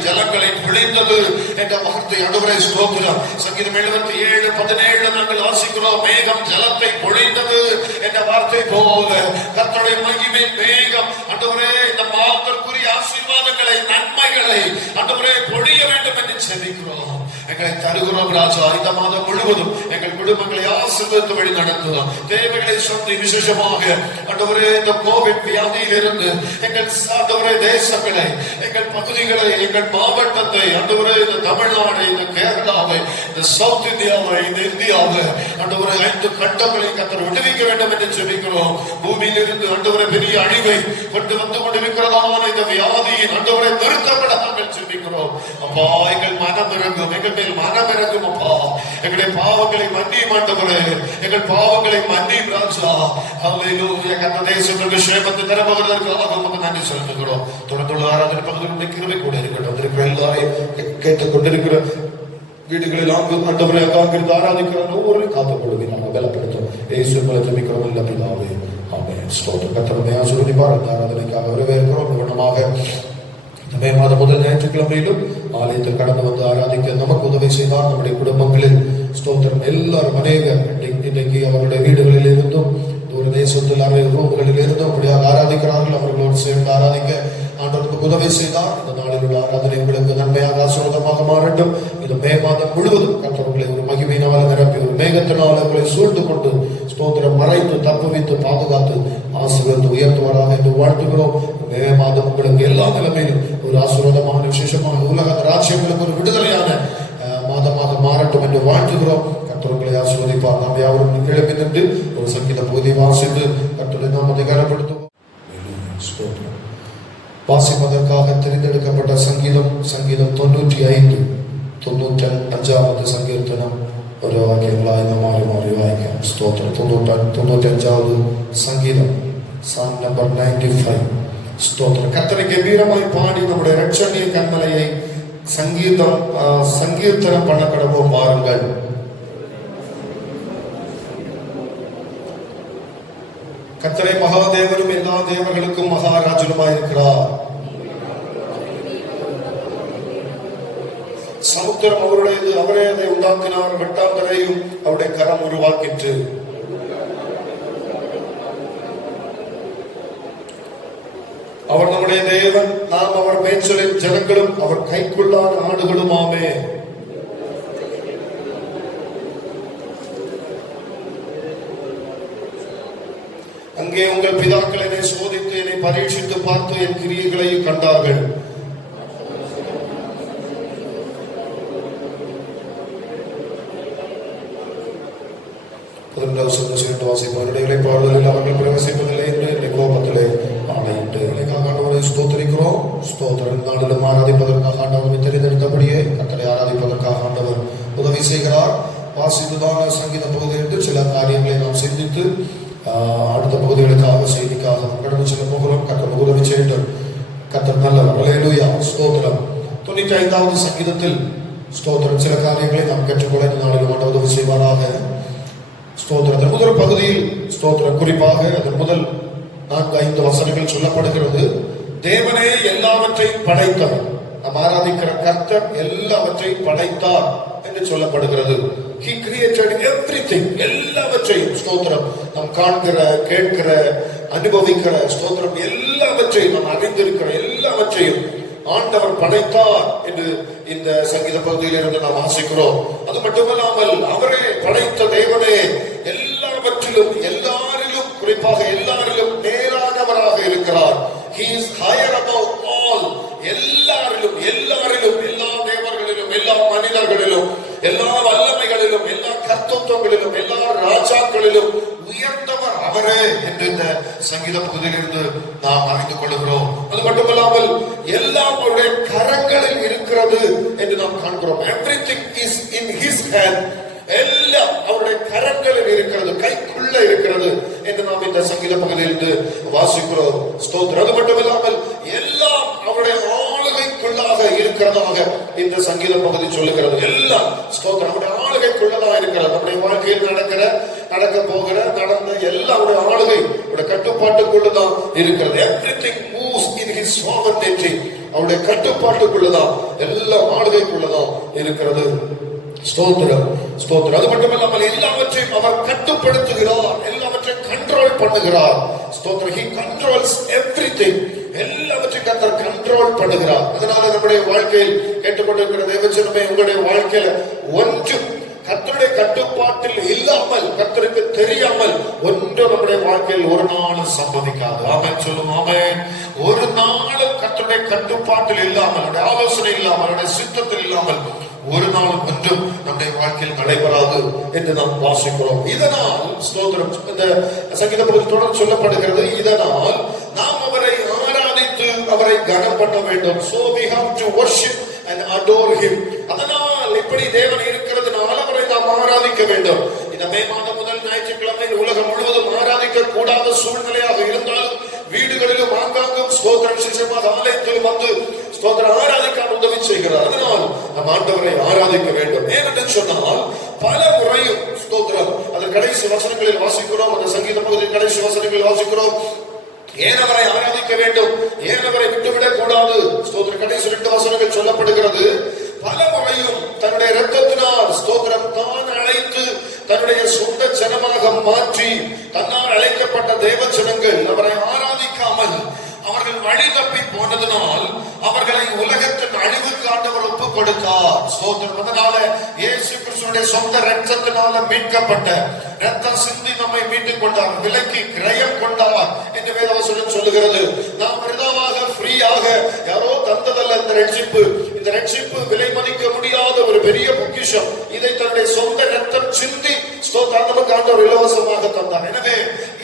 ஜலங்களை பொழிந்தது என்ற வார்த்தை ஆண்டவரே ஸ்தோத்திரம். சங்கீதம் 77:17 நாங்கள் வாசிக்கிறோம். மேகம் ஜலத்தை பொழிந்தது என்ற வார்த்தை போல கர்த்தருடைய மகிமை மேகம் ஆண்டவரே இந்த மாதத்திற்குரிய ஆசீர்வாதங்களை, நன்மைகளை ஆண்டவரே பொழிய வேண்டும் என்று செபிக்கிறோம். எங்களை தருகிறோம் ராஜா. இந்த மாதம் முழுவதும் எங்கள் குடும்பங்களை ஆசீர்வதித்து வழி நடத்துவோம். தேவைகளை சொந்தி விசேஷமாக ஆண்டவரே இந்த கோவிட் வியாதியில் இருந்து எங்கள் ஆண்டவரே தேசங்களை, எங்கள் பகுதிகளை, எங்கள் மாவட்டத்தை ஆண்டவரே இந்த தமிழ்நாடு, இந்த கேரளாவை, இந்த சவுத் இந்தியாவை, இந்த இந்தியாவை ஆண்டவரே 5 கண்டங்களை கர்த்தர் விடுவிக்க வேண்டும் என்று செபிக்கிறோம். பூமியில் இருந்து ஆண்டவரே பெரிய அழிவை கொண்டு வந்து கொண்டிருக்கிறதான இந்த வியாதியின் ஆண்டவரை நிறுத்தப்பட நாங்கள் செபிக்கிறோம். அப்பா எங்கள் மனம் இறங்கும், எங்கள் மேல் மனம் இறங்கும் அப்பா. எங்களுடைய பாவங்களை மன்னியும் ஆண்டவரே, எங்கள் பாவங்களை மன்னியும் ராஜா. ஹல்லேலூயா. கர்த்தர் தேசத்திற்கு சேமத்தை தரப்போவதற்காக உமக்கு நன்றி செலுத்துகிறோம். தொடர்ந்துள்ள ஆராதனை பகுதிகளுடைய கிருபை கூட இருக்கட்டும். இருக்கிற எல்லாரையும் கேட்டுக் கொண்டிருக்கிற வீடுகளில் ஆண்டவரை அங்காங்கிருந்து ஆராதிக்கிற ஒவ்வொரு காத்துக் கொள்கிறாங்க, பலப்படுத்தும். இயேசு மூலத்தில் மிக்கிறோம் நல்ல பிதாவே. ஆமென். ஸ்தோத்திரம். கர்த்தருடைய ஆசீர்வதிப்பார். அந்த ஆராதனைக்காக வரவேற்கிறோம். நிவனமாக மே மாதம் முதல் ஞாயிற்றுக்கிழமையிலும் ஆலயத்தில் கடந்து வந்து ஆராதிக்க நமக்கு உதவி செய்தார். நம்முடைய குடும்பங்களில் ஸ்தோத்திரம் எல்லாரும் அநேகர் இன்றைக்கு அவருடைய வீடுகளில் இருந்தும் தூர தேசத்தில் ரூம்களில் இருந்தும் அப்படியாக ஆராதிக்கிறார்கள். அவர்களோடு சேர்ந்து ஆராதிக்க ஆண்டவருக்கு உதவி செய்தார். இந்த நாளில் உள்ள ஆராதனை உங்களுக்கு நன்மையாக ஆசீர்வாதமாக மாறட்டும். இந்த மே மாதம் முழுவதும் கர்த்தர்களை ஒரு மகிமையினால் நிரப்பி ஒரு மேகத்தினால் அவர்களை சூழ்ந்து கொண்டு ஸ்தோத்திரம் மறைத்து தப்புவித்து பாதுகாத்து ஆசீர்வதித்து உயர்த்துவாராக என்று வாழ்த்துகிறோம். மே மாதம் உங்களுக்கு எல்லா நிலைமையிலும் ஒரு ஆசீர்வாதமான விசேஷமான உலக ராஜ்யங்களுக்கு ஒரு விடுதலையான மாதமாக மாறட்டும் என்று வாழ்த்துகிறோம். கர்த்தர்களை ஆசீர்வதிப்பார். நாம் யாவரும் கிளம்பி நின்று ஒரு சங்கீத பகுதியை வாசித்து கர்த்தரை நாம் அதிகாரப்படுத்துவோம். வாசிப்பதற்காக தெரிந்தெடுக்கப்பட்ட சங்கீதம் 95, 95வது சங்கீர்த்தனம் ஒரு வாக்கியங்களாய் மாறி மாறி வாய்க்கும். ஸ்தோத்திரம். 95வது சங்கீதம், Psalm number 95. ஸ்தோத்திரம். கர்த்தரை கம்பீரமாய் பாடி நம்முடைய இரட்சணிய கண்மலையை சங்கீர்த்தனம் பண்ண கடவோம் வாருங்கள். கர்த்தரை மகாதேவரும் எல்லா தேவர்களுக்கும் மகாராஜனுமாய் இருக்கிறார். சமுத்திரம் அவருடையது, அவரே அதை உண்டாக்கினார். வெட்டாந்தரையும் அவருடைய கரம் உருவாக்கிற்று. அவர் நம்முடைய தேவன், நாம் அவர் மேய்ச்சலின் ஜனங்களும் அவர் கைக்குள்ளான ஆடுகளுமாமே. அங்கே உங்கள் பிதாக்கள் என்னை சோதித்து என்னை பரீட்சித்து பார்த்து என் கிரியைகளை கண்டார்கள். வாசிப்பாளர்களில் அவர்கள் பிரவேசிப்பதில்லை என்று கோபத்திலே ஆணையிட்டு ஸ்தோத்திரிக்கிறோம். ஸ்தோத்திரம். நாளிலும் ஆராதிப்பதற்காக ஆண்டவர் தெரிந்தெடுத்தபடியே கர்த்தரை ஆராதிப்பதற்காக ஆண்டவர் உதவி செய்கிறார். வாசித்துதான சங்கீத பகுதியிலிருந்து சில காரியங்களை நாம் சிந்தித்து அடுத்த பகுதிகளுக்காக செய்திக்காக கடந்து செல்ல போகிறோம். கர்த்தர் உதவி செய்யட்டும். கர்த்தர் நல்லவர். ஹல்லேலூயா. ஸ்தோத்திரம். 95வது சங்கீதத்தில் ஸ்தோத்திரம் சில காரியங்களை நாம் கற்றுக்கொள்ள இந்த நாளில் ஆண்டவர் உதவி செய்வாராக. ஸ்தோத்திரம். முதல் பகுதியில் ஸ்தோத்திரம் குறிப்பாக அதன் முதல் 4-5 வசனங்கள் சொல்லப்படுகிறது. தேவனே எல்லாவற்றையும் படைத்தவர். நாம் ஆராதிக்கிற கர்த்தர் எல்லாவற்றையும் படைத்தார் என்று சொல்லப்படுகிறது. He created everything. எல்லாவற்றையும் ஸ்தோத்திரம். நாம் காண்கிற, கேட்கிற, அனுபவிக்கிற ஸ்தோத்திரம் எல்லாவற்றையும் நாம் அறிந்திருக்கிற எல்லாவற்றையும் ஆண்டவர் படைத்தார் என்று இந்த சங்கீத பகுதியில் இருந்து நாம் வாசிக்கிறோம். அது மட்டுமல்லாமல் அவரே படைத்த தேவனே எல்லாவற்றிலும் எல்லாரிலும் குறிப்பாக எல்லாரிலும் மேலானவராக இருக்கிறார். He is higher above all. எல்லாரிலும் எல்லா தேவர்களிலும் எல்லா மனிதர்களிலும் எல்லா வல்லமைகளிலும் எல்லா கர்த்தத்துவங்களிலும் எல்லா ராஜாக்களிலும் நிறைந்தவர் அவரே என்று இந்த சங்கீத பகுதியிலிருந்து நாம் அறிந்து கொள்கிறோம். அது மட்டுமல்லாமல் எல்லாம் அவருடைய கரங்களில் இருக்கிறது என்று நாம் காண்கிறோம். Everything is in his hand. எல்லாம் அவருடைய கரங்களில் இருக்கிறது, கைக்குள்ள இருக்கிறது என்று நாம் இந்த சங்கீத பகுதியிலிருந்து வாசிக்கிறோம். ஸ்தோத்திரம். அது மட்டுமில்லாமல் எல்லாம் அவருடைய ஆளுகைக்குள்ளாக இருக்கிறதாக இந்த சங்கீத பகுதி சொல்லுகிறது. எல்லாம் ஸ்தோத்திரம் அவருடைய ஆளுகைக்குள்ளதாக இருக்கிறது. நம்முடைய வாழ்க்கையில் நடக்க போகிற நடந்த எல்லாம் அவருடைய ஆளுகை, அவருடைய கட்டுப்பாட்டுக்குள்ளதான் இருக்கிறது. Everything moves in his sovereignty. அவருடைய கட்டுப்பாட்டுக்குள்ளதான், எல்லாம் ஆளுகைக்குள்ளதான் இருக்கிறது. ஸ்தோத்திரம், ஸ்தோத்திரம். அது மட்டுமல்லாமல் எல்லாவற்றையும் அவர் கட்டுப்படுத்துகிறார், எல்லாவற்றையும் கண்ட்ரோல் பண்ணுகிறார். ஸ்தோத்திரம். He controls everything. எல்லாவற்றையும் கர்த்தர் கண்ட்ரோல் பண்ணுகிறார். அதனால நம்முடைய வாழ்க்கையில் கேட்டுக்கொண்டிருக்கிற தேவஜனமே, உங்களுடைய வாழ்க்கையில ஒன்றும் கர்த்தருடைய கட்டுப்பாட்டில் இல்லாமல், கர்த்தருக்கு தெரியாமல் ஒன்றும் நம்முடைய வாழ்க்கையில் ஒரு நாளும் சம்பவிக்காது. ஆமென் சொல்லும். ஆமென். ஒரு நாளும் கர்த்தருடைய கட்டுப்பாட்டில் இல்லாமல், அவருடைய ஆலோசனை இல்லாமல், அவருடைய சித்தத்தில் இல்லாமல் ஒரு நாளும் ஒன்றும் நம்முடைய வாழ்க்கையில் நடைபெறாது என்று நாம் வாசிக்கிறோம். இதனால் ஸ்தோத்திரம், இந்த சங்கீத பகுதியில் தொடர்ந்து சொல்லப்படுகிறது, இதனால் நாம் அவரை ஆராதித்து அவரை கனம் பண்ண வேண்டும். So we have to worship and adore him. அதனால் இப்படி தேவன் இருக்கிறதுனால அவரை நாம் ஆராதிக்க வேண்டும். இந்த மே மாதம் முதல் ஞாயிற்றுக்கிழமை உலகம் முழுவதும் ஆராதிக்க கூடாத சூழ்நிலையாக இருந்தாலும் வீடுகளிலும் ஆங்காங்கும் ஸ்தோத்திரம் விசேஷமாக ஆலயத்தில் வந்து ஸ்தோத்திரம் ஆராதிக்க உதவி செய்கிறார். அதனால் நம் ஆண்டவரை ஆராதிக்க வேண்டும். ஏனென்று சொன்னால் பல முறையும் ஸ்தோத்திரம், அது கடைசி வசனங்களில் வாசிக்கிறோம். அந்த சங்கீத பகுதியில் கடைசி வசனங்களில் வாசிக்கிறோம், ஏன் அவரை ஆராதிக்க வேண்டும், ஏன் அவரை விட்டுவிடக் கூடாது. ஸ்தோத்திரம். கடைசி 2 வசனங்கள் சொல்லப்படுகிறது. பல முறையும் தன்னுடைய இரத்தத்தினால் ஸ்தோத்திரம் தான் அழைத்து தன்னுடைய சொந்த ஜனமாக மாற்றி தன்னால் அழைக்கப்பட்ட தேவ ஜனங்கள் அவரை ஆராதிக்காமல் அவர்கள் வழி தப்பி போனதனால் அவர்களை உலகத்தின் அழிவுக்கு ஆண்டவர் ஒப்புக் கொடுத்தார். ஸ்தோத்திரம். அதனால இயேசு கிறிஸ்துவினுடைய சொந்த இரத்தத்தினால மீட்கப்பட்ட, இரத்தம் சிந்தி நம்மை மீட்டுக் கொண்டார், விலைக்கு கிரயம் கொண்டார் என்று வேதவசனம் சொல்லுகிறது. நாம் விருதாவாக ஃப்ரீயாக யாரோ தந்ததல்ல இந்த ரட்சிப்பு. இந்த ரட்சிப்பு விலை மதிக்க முடியாத ஒரு பெரிய பொக்கிஷம். இதை தன்னுடைய சொந்த இரத்தம் சிந்தி ஸ்தோத்திரம் நமக்கு ஆண்டவர் இலவசமாக தந்தார். எனவே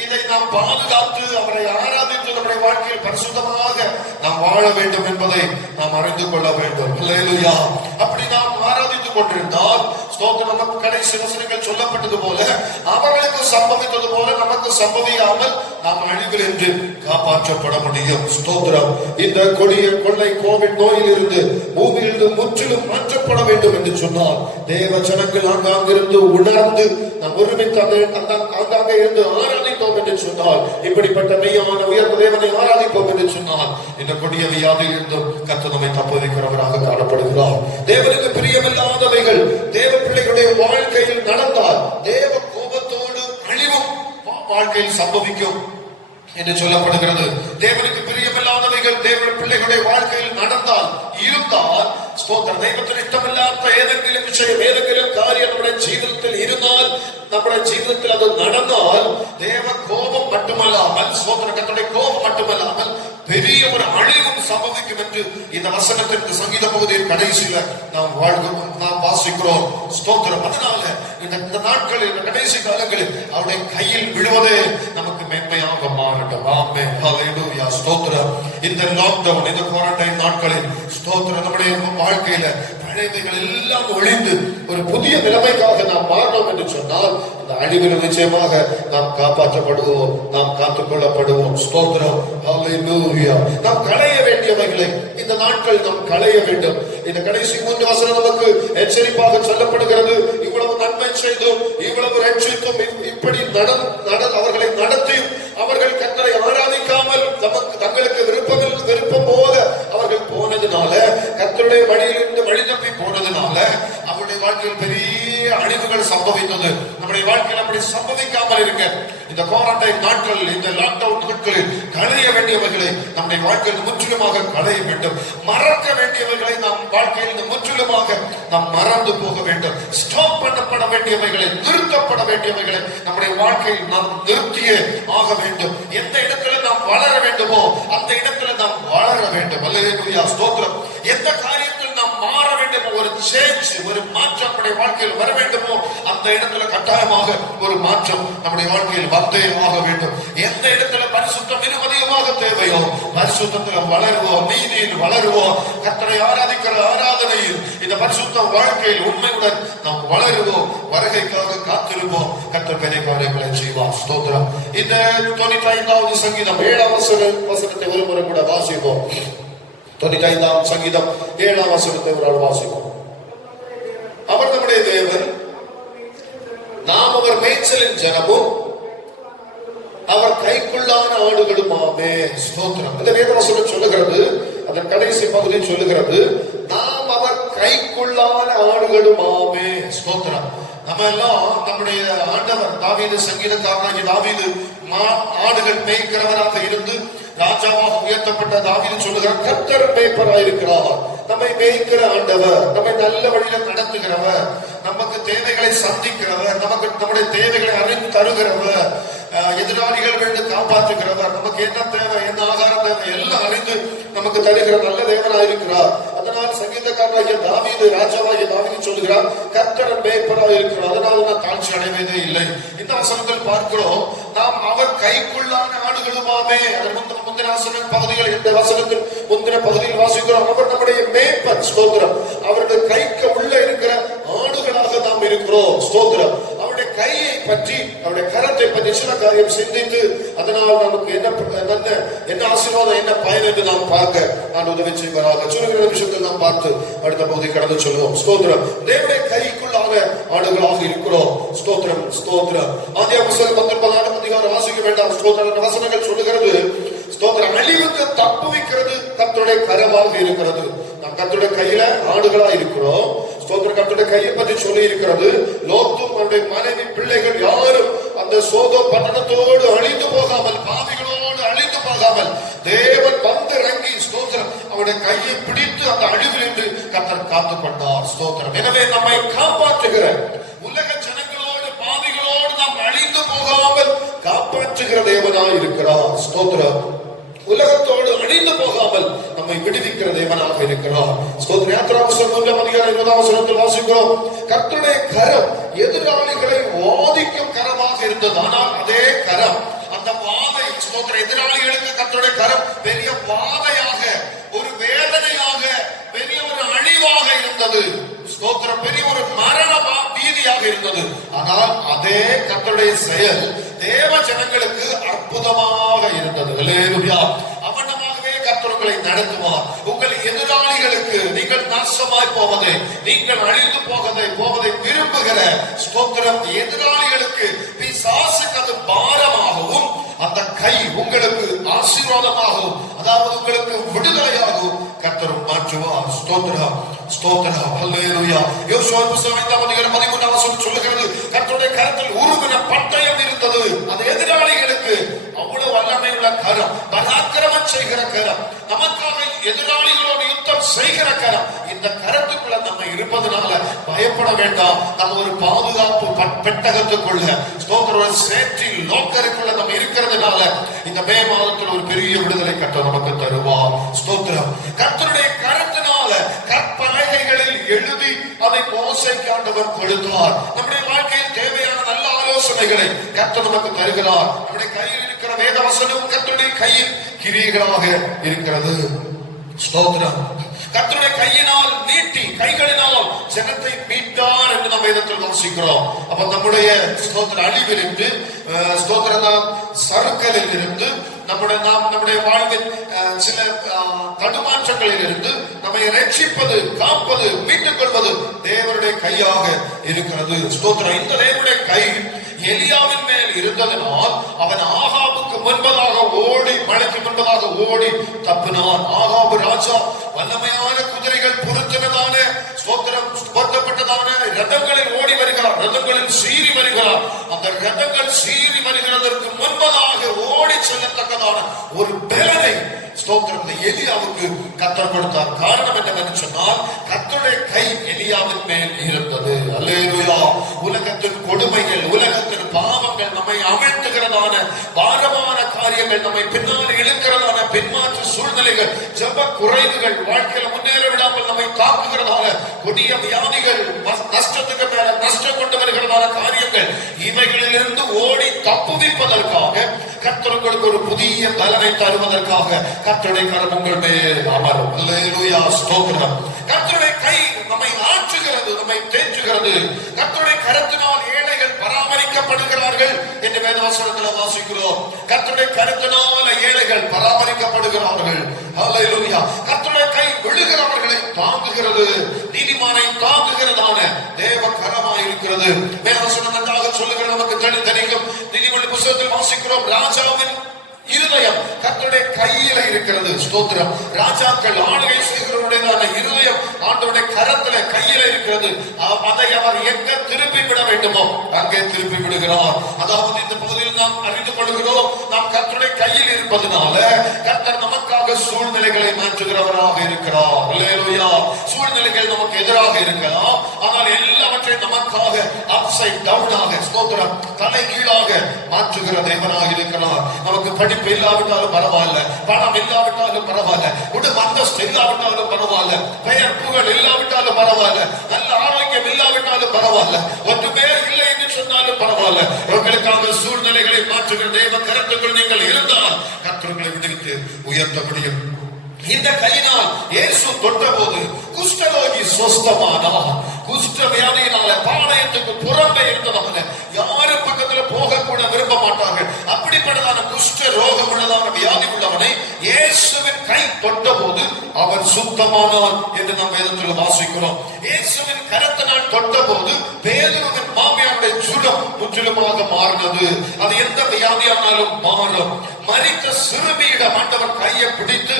இதை நாம் பாதுகாத்து அவரை ஆராதித்து நம்முடைய வாழ்க்கையில் பரிசுத்தமாக நாம் வாழ வேண்டும் என்பதை நாம் அறிந்து கொள்ள வேண்டும். அல்லேலூயா. அப்படி நாம் ஆராதித்துக் கொண்டிருந்தால் ஸ்தோத்திரம், நமக்கு கடைசி வசனங்கள் சொல்லப்பட்டது போல அவர்களுக்கு சம்பவித்தது போல நமக்கு சம்பவியாமல் நாம் அழிவில் என்று காப்பாற்றப்பட முடியும். ஸ்தோத்திரம். இந்த கொடிய கொள்ளை கோவிட் நோயில் இருந்து பூமியிலிருந்து முற்றிலும் மாற்றப்பட வேண்டும் என்று சொன்னால் தேவ ஜனங்கள் ஆங்காங்கிருந்து உணர்ந்து நாம் ஒருமித்து ஆங்காங்கே இருந்து ஆராதித்தோம் என்று சொன்னால், இப்படிப்பட்ட மெய்யான உயர்ந்த தேவனை ஆராதிப்போம் என்று சொன்னால் இந்த கொடிய வியாதியில் இருந்தும் கர்த்தர் நம்மை தப்புவிக்கிறவராக காணப்படுகிறார். தேவனுக்கு பிரியமில்லாதவைகள் தேவ பிள்ளைகளுடைய வாழ்க்கையில் நடந்தால் தேவ கோபத்தோடு அழிவும் வாழ்க்கையில் சம்பவிக்கும் என்று சொல்லப்படுகிறது. தேவனுக்கு பிரியமில்லாதவைகள் தேவ பிள்ளைகளுடைய வாழ்க்கையில் நடந்தால் இருந்தால் ஸ்தோத்திரம், தெய்வத்தின் இஷ்டமில்லாத ஏதெങ്കിലും விஷயம், ஏதெങ്കിലും காரியம் நம்முடைய ஜீவிதத்தில் இருந்தால், நம்முடைய ஜீவிதத்தில் அது நடந்தால் தேவ கோபம் மட்டுமல்லாமல், ஸ்தோத்திரம், கர்த்தருடைய கோபம் மட்டுமல்லாமல் பெரிய ஒரு அழிவும் சம்பவிக்கும் என்று இந்த வசனத்திற்கு சங்கீத பகுதியில் கடைசியில நாம் வாசிக்கிறோம். ஸ்தோத்திரம். அதனால இந்த நாட்களில், இந்த கடைசி காலங்களில் அவருடைய கையில் விழுவதே நமக்கு மேன்மையாக மாறட்டும். ஆமென். ஹல்லேலூயா. ஸ்தோத்திரம். இந்த லாக்டவுன், இந்த குவாரண்டைன் நாட்களில் ஸ்தோத்திரம், நம்முடைய வாழ்க்கையில பழையவைகள் எல்லாம் ஒழிந்து ஒரு புதிய நிலைமைக்காக நாம் மாறணும் என்று சொன்னால் இந்த அழிவில் நிச்சயமாக நாம் காப்பாற்றப்படுவோம், நாம் காத்துக் கொள்ளப்படுவோம். ஸ்தோத்திரம். ஹல்லேலூயா. நாம் களைய வேண்டியவைகளை இந்த நாட்கள் நாம் களைய வேண்டும். இந்த கடைசி 3 வசனம் நமக்கு எச்சரிப்பாக சொல்லப்படுகிறது. இவ்வளவு நன்மை செய்தும், இவ்வளவு ரட்சித்தும், இப்படி அவர்களை நடத்தியும் அவர்கள் கர்த்தரை ஆராதிக்காமல் தங்களுக்கு விருப்பம் போல அவர்கள் போனதுனால, கர்த்தருடைய வழியிலிருந்து வழி தப்பி போனதுனால அவருடைய வாழ்க்கையில் பெரிய அழிவுகள் சம்பவித்தது. நம்முடைய வாழ்க்கையில் அப்படி சம்பவிக்காமல் இருக்க இந்த குவாரண்டைன் நாட்கள், இந்த லாக்டவுன் நாட்களில் களைய வேண்டியவைகளை நம்முடைய வாழ்க்கையில் முற்றிலுமாக களைய வேண்டும். மறக்க வேண்டியவைகளை நாம் வாழ்க்கையில் முற்றிலுமாக நாம் மறந்து போக வேண்டும். ஸ்டாப் பண்ணப்பட வேண்டியவைகளை, நிறுத்தப்பட வேண்டியவைகளை நம்முடைய வாழ்க்கையில் நாம் நிறுத்தியே ஆக வேண்டும். எந்த இடத்துல நாம் வளர வேண்டுமோ அந்த இடத்துல நாம் வளர வேண்டும். அல்லேலூயா. ஸ்தோத்திரம். எந்த காரியத்தில் நாம் மாற வேண்டும், ஒரு ஒரு சேஞ்ச், ஒரு மாற்றம் நம்முடைய வாழ்க்கையில் வர வேண்டுமோ அந்த இடத்துல கட்டாயமாக ஒரு மாற்றம் நம்முடைய வாழ்க்கையில் வந்தே ஆக வேண்டும். எந்த இடத்துல பரிசுத்தம் இன்னும் அதிகமாக தேவையோ பரிசுத்தத்தில் வளருவோம், நீதியில் வளருவோம். கர்த்தரை ஆராதிக்கிற ஆராதனையில் இந்த பரிசுத்த வாழ்க்கையில் உண்மையுடன் நாம் வளருவோம், வருகைக்காக காத்திருப்போம். கர்த்தர் பெரிய காரியங்களை செய்வார். ஸ்தோத்திரம். இந்த 95வது சங்கீதம் 7ஆம் வசனத்தை ஒரு முறை கூட வாசிப்போம். 95ஆம் சங்கீதம் 7ஆம் வசனத்தை ஒரு வாசிப்போம். அவர் நம்முடைய தேவன், நாம் அவர் மேய்ச்சலின் ஜனமும் அவர் கைக்குள்ளான ஆடுகளுமாமே. ஸ்தோத்திரம். இந்த வேதவசனம் சொல்லுகிறது, அதன் கடைசி பகுதி சொல்லுகிறது, நாம் அவர் கைக்குள்ளான ஆடுகளுமாமே. ஸ்தோத்திரம். நம்ம எல்லாம் நம்முடைய ஆண்டவர் தாவீது, சங்கீதக்காரனாகிய தாவீது ஆடுகள் மேய்க்கிறவராக இருந்து ராஜாவாக உயர்த்தப்பட்ட தாவீது சொல்லுகிறார், கர்த்தர் மேய்ப்பராக இருக்கிறார். நம்மை மேய்க்கிற ஆண்டவர், நம்மை நல்ல வழியில நடத்துகிறவர், நமக்கு தேவைகளை சந்திக்கிறவர், நமக்கு நம்முடைய தேவைகளை அறிந்து தருகிறவர், எதிராளிகள் வேண்டு காப்பாற்றுகிறவர், நமக்கு என்ன தேவை, என்ன ஆகாரம் தேவை எல்லாம் அறிந்து நமக்கு தருகிற நல்ல தேவனாக இருக்கிறார். அதனால் சங்கீதக்காரனாகிய தாவீது, ராஜாவாகிய தாவீது சொல்லுகிறார், கர்த்தர் மேய்ப்பராக இருக்கிறார், அதனால நான் தாழ்ச்சி அடைவதே இல்லை. இந்த வசனத்தில் பார்க்கிறோம், நாம் அவர் கைக்குள்ளான ஆடுகளுமாமே. முந்தின வசன பகுதிகள், இந்த வசனத்தில் முந்தின பகுதியில் வாசிக்கிறோம், அவர் நம்முடைய மேய்ப்பன். ஸ்தோத்திரம். அவருடைய கைக்கு உள்ள இருக்கிற ஆடுகளாக நாம் இருக்கிறோம். ஸ்தோத்திரம். அவருடைய கையை பற்றி, அவருடைய கரத்தை பற்றி சில காரியம் சிந்தித்து, அதனால் நமக்கு என்ன ஆசீர்வாதம், என்ன பயன் என்று நாம் பார்க்க நான் உதவி செய்வதாக சொல்லுகிற விஷயத்தில் நாம் பார்த்து அடுத்த பகுதி கடந்து சொல்லுவோம். ஸ்தோத்திரம். தேவனுடைய கைக்குள்ளாக ஆடுகளாக இருக்கிறோம். ஸ்தோத்திரம். ஸ்தோத்திரம். ஆதியாகமம் 19ஆம் அதிகாரம் வாசிக்க வேண்டாம். ஸ்தோத்திரம். வசனங்கள் சொல்லுகிறது, ஸ்தோத்திரம், அழிவுக்கு தப்புவிக்கிறது கர்த்தருடைய கரமாக இருக்கிறது. நாம் கர்த்தருடைய கையில ஆடுகளா இருக்கிறோம். ஸ்தோத்திரம். கர்த்தருடைய கையை பற்றி சொல்லி இருக்கிறது, லோத்தும் அவருடைய மனைவி பிள்ளைகள் யாரும் அந்த சோதோம் பட்டணத்தோடு அழிந்து போகாமல், பாவிகளோடு அழிந்து போகாமல் தேவன் வந்து இறங்கி, ஸ்தோத்திரம், அவருடைய கையை பிடித்து அந்த அழிவில் இருந்து கர்த்தர் காத்துக் கொண்டார். ஸ்தோத்திரம். எனவே நம்மை காப்பாற்றுகிற, உலக ஜனங்களோடு பாவிகளோடு நாம் அழிந்து போகாமல் காப்பாற்றுகிற தேவனாய் இருக்கிறார். ஸ்தோத்திரம். உலகத்தோடு அழிந்து போகாமல் நம்மை விடுவிக்கிற தேவனாக இருக்கிறார். ஸ்தோத்திரம். யாத்திராகமம் 3ஆம் அதிகாரம் 20ஆம் வசனத்தில் வாசிக்கிறோம், கர்த்தருடைய கரம் எதிராளிகளை வாதிக்கும் கரமாக இருந்தது. ஆனால் அதே கரம், அந்த வாதை, ஸ்தோத்திரம், எதிராளிகளுக்கு கர்த்தருடைய கரம் பெரிய வாதையாக, ஒரு வேதனையாக, பெரிய ஒரு அழிவாக இருந்தது. ஸ்தோத்திரம். பெரிய ஒரு மரண பீதியாக இருந்தது. ஆனால் அதே கர்த்தருடைய செயல் தேவ ஜனங்களுக்கு அற்புதமாக இருந்தது. அல்லேலூயா. அவனமாகவே கர்த்தர் உங்களை நடத்துவார். உங்கள் எதிராளிகளுக்கு நீங்கள் நாசமாய் போவதை, நீங்கள் அழிந்து போவதை விரும்புகிற, ஸ்தோத்திரம், எதிராளிகளுக்கு பிசாசுக்கு அது பாரமாகவும், அந்த கை உங்களுக்கு ஆசீர்வாதமாகவும், அதாவது உங்களுக்கு விடுதலையாகவும் கர்த்தர் மாற்றுவார். ஸ்தோத்திரம். ஸ்தோத்திரம். அல்லேலூயா. யோசுவா 5ஆம் அதிகாரம் 13ஆம் வசனம் சொல்லுகிறது, கர்த்தருடைய கரத்தில் உருவின பட்டயம் இருந்தது. அது எதிராளிகளுக்கு அவ்வளவு வல்லமையுள்ள கரம், பராக்கிரமம் செய்கிற கரம், நமக்காக எதிராளிகளோடு யுத்தம் செய்கிற கரம். இந்த கரத்துக்குள்ள நம்ம இருப்பதனால பயப்பட வேண்டாம். நம்ம ஒரு பாதுகாப்பு பெட்டகத்துக்குள்ள, ஸ்தோத்திரம், சேஃப்டி லோக்கருக்குள்ள நம்ம இருக்கிறதுனால இந்த மே மாதத்தில் ஒரு பெரிய விடுதலை கர்த்தர் நமக்கு தருவார். ஸ்தோத்திரம். கர்த்தருடைய கரத்தினால கற்பலகைகளில் எழுதி அதை மோசேக்கு ஆண்டவர் கொடுத்தார். நம்முடைய வாழ்க்கையில் தேவையான நல்ல ஆலோசனைகளை கர்த்தர் நமக்கு தருகிறார். நம்முடைய கையில் இருக்கிற வேத வசனம் கர்த்தருடைய கையில் கிரியைகளாக இருக்கிறது. ஸ்தோத்திரம். கர்த்தருடைய கையினால் நீட்டி, கைகளினால் ஜனத்தை மீட்டார் என்று நம்ம வேதத்தில் வாசிக்கிறோம். அப்ப நம்முடைய ஸ்தோத்திர அழிவில் இருந்து, ஸ்தோத்திரம், சறுக்கலில் இருந்து, நம்முடைய வாழ்வின் சில தடுமாற்றங்களில் இருந்து நம்மை ரட்சிப்பது, காப்பது, மீட்டுக் கொள்வது தேவனுடைய கையாக இருக்கிறது. ஸ்தோத்திரம். இந்த தேவனுடைய கை எலியாவின் மேல் இருந்ததனால் அவன் ஆகாபுக்கு முன்பதாக ஓடி, மழைக்கு முன்பதாக ஓடி தப்பினான். ஆகாபு ராஜா வல்லமையான குதிரைகள் பொருத்தினதான, ஸ்தோத்திரம், பொருத்தப்பட்டதான ரதங்களில் ஓடி வருகிறார், ரதங்களில் சீறி வருகிறார். அந்த ரதங்கள் சீறி வருகிறதற்கு முன்பதாக ஓடி செல்லத்தக்கதான ஒரு பலனை, ஸ்தோத்திரம், எலியாவுக்கு கர்த்தர் கொடுத்தார். காரணம் என்னவென்று சொன்னால், கர்த்தருடைய கை எலியாவின் மேல் இருந்தது. அல்லேலூயா. உலகத்தின் கொடுமைகள், உலகத்தின் பாவங்கள், நம்மை அமிழ்த்துகிறதான பாரமான காரியங்கள், நம்மை பின்னால் இழுக்கிறதான பின்மாற்று சூழ்நிலை சூழ்நிலைகள், ஜப குறைவுகள், வாழ்க்கையில முன்னேற விடாமல் நம்மை தாக்குகிறதால கொடிய வியாதிகள், நஷ்டத்துக்கு மேல நஷ்டம் கொண்டு வருகிறதான காரியங்கள், இவைகளிலிருந்து ஓடி தப்புவிப்பதற்காக கர்த்தர் உங்களுக்கு ஒரு புதிய பலனை தருவதற்காக கர்த்தருடைய கரம் உங்கள் மேல் அமரும். அல்லேலூயா, ஸ்தோத்திரம். கர்த்தருடைய கை நம்மை ஆற்றுகிறது, நம்மை தேற்றுகிறது. கர்த்தருடைய கரத்தினால் ஏழைகள் பராமரிக்கப்படுகிறார்கள் என்று வேதவசனத்தில் வாசிக்கிறோம். கர்த்தருடைய கரத்தினால ஏழைகள் பராமரிக்கப்படுகிறார்கள். அல்லேலூயா. கர்த்தருடைய கை விழுகிறவர்களை தாங்குகிறது, நீதிமானை தாங்குகிறதான தேவ கரமாய் இருக்கிறது. வேதவசனம் நன்றாக சொல்லுகிற நமக்கு தெரியும். நீதிமொழி புத்தகத்தில் வாசிக்கிறோம், ராஜாவின் இருதயம் கர்த்தருடைய கையில இருக்கிறது. ஸ்தோத்திரம். ராஜாக்கள் ஆளுகை செய்கிறவருடையதான இருதயம் ஆண்டவருடைய கரத்துல கையில இருக்கிறது. அதை அவர் எங்க திருப்பி விட வேண்டுமோ அங்கே திருப்பி விடுகிறார். அதாவது இந்த பகுதியில் நாம் அறிந்து கொள்கிறோம், நாம் கர்த்தருடைய கையில் இருப்பதனால கர்த்தர் நமக்காக சூழ்நிலைகளை மாற்றுகிறவராக இருக்கிறார். அல்லேலூயா. சூழ்நிலைகள் நமக்கு எதிராக இருக்கலாம், ஆனால் எல்லாவற்றையும் நமக்காக அப்சைட் டவுனாக, ஸ்தோத்திரம், தலை கீழாக மாற்றுகிற தேவனாக இருக்கிறார். நமக்கு படிப்பு இல்லாவிட்டாலும் பரவாயில்ல, பணம் இல்லாவிட்டாலும் பரவாயில்ல, குடும்ப அந்தஸ்து இல்லாவிட்டாலும் பரவாயில்ல, பெயர் புகழ் இல்லாவிட்டாலும் பரவாயில்ல, நல்ல ஆரோக்கியம் இல்லாவிட்டாலும் பரவாயில்ல, ஒன்றுமே இல்லை என்று சொன்னாலும் பரவாயில்ல, உங்களுக்காக சூழ்நிலைகளை மாற்றுகிற தேவ கரத்துக்குள் நீங்கள் இருந்தால் கர்த்தர்களை விடுவித்து உயர்த்த முடியும். இந்த கையினால் இயேசு தொட்ட போது குஷ்டரோகி சொஸ்தமானார். குஷ்ட வியாதியினால பாளையத்துக்கு புறம்பே இருந்தவங்க யாரும் பக்கத்துல போக கூட விரும்ப மாட்டார்கள். அப்படிப்பட்டதான குஷ்ட ரோகம் உள்ளதான வியாதி உள்ளவனை இயேசுவின் கை தொட்ட போது அவன் சுத்தமானான் என்று நாம் வேதத்தில் வாசிக்கிறோம். இயேசுவின் கரத்தினால் தொட்ட போது பேதுருவின் மாமியாருடைய சுடம் முற்றிலுமாக மாறினது. அது எந்த வியாதியானாலும் மாறும். மரித்த சிறுமியிடம் ஆண்டவர் கையை பிடித்து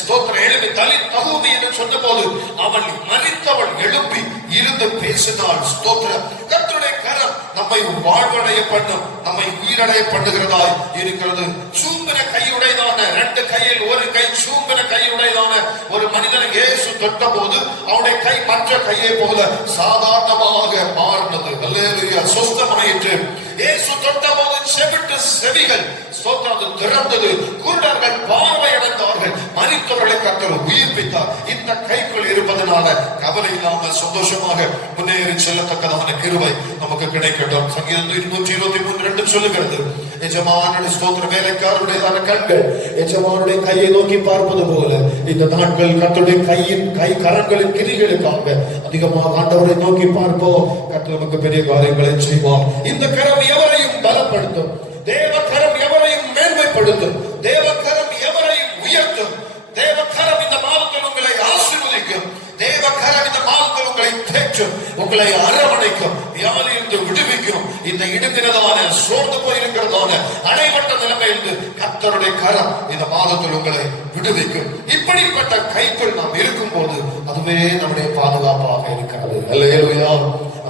ஸ்தோத்திரம் எழுப்பி தலி தகுதி என்று சொன்ன போது அவள் மரித்தவள் எழுப்பி இருந்து பேசினாள். ஸ்தோத்திரம். கர்த்தருடைய கரம் நம்மை வாழ்வடைய பண்ணும், நம்மை உயிரடைய பண்ணுகிறதாய் இருக்கிறது. சூம்பின கையுடையதான, ரெண்டு கையில் ஒரு கை சூம்பின கையுடையதான ஒரு மனிதனை இயேசு தொட்ட போது அவனுடைய கை மற்ற கையை போல சாதாரணமாக மாறினது. அல்லேலூயா, சொஸ்தமாயிற்று. இயேசு தொட்ட போது செவிட்டு செவிகள் ஸ்தோத்திரம் திறந்தது, குருடர்கள் பார்வையடைந்தார்கள், மரித்தவர்களை கர்த்தர் உயிர்ப்பித்தார். இந்த கைக்குள் இருப்பதனால கவலை இல்லாமல் சந்தோஷமாக முன்னேறி செல்லத்தக்கதான கிருபை நமக்கு கிடைக்கட்டும். சங்கீதம் 123:2 சொல்லுகிறது, எஜமானுடைய ஸ்தோத்திர வேலைக்காரருடையதான கண்கள் எஜமானுடைய கையை நோக்கி பார்ப்பது போல இந்த நாட்கள் கர்த்தருடைய கை கரங்களின் கிரிகளுக்காக அதிகமாக ஆண்டவரை நோக்கி பார்ப்போம். கர்த்தர் நமக்கு பெரிய காரியங்களை செய்வார். இந்த கரம் எவரையும் பலப்படுத்தும், தேவ கரம் எவரையும் மேன்மைப்படுத்தும், தேவ கரம் எவரையும் உயர்த்தும், தேவ கரம் இந்த மாதத்தில் உங்களை ஆசீர்வதிக்கும், தேவ கரம் இந்த மாதத்தில் உங்களை தேற்றும், உங்களை அரவணைக்கும், வியாதியிலிருந்து விடுவிக்கும். இந்த இடுங்கிறதான சோர்ந்து போயிருக்கிறதான அடைபட்ட நிலைமையிலிருந்து கர்த்தருடைய கரம் இந்த மாதத்தில் உங்களை விடுவிக்கும். இப்படிப்பட்ட கைக்குள் நாம் இருக்கும் போது அதுவே நம்முடைய பாதுகாப்பாக இருக்கிறது. அல்லேலூயா.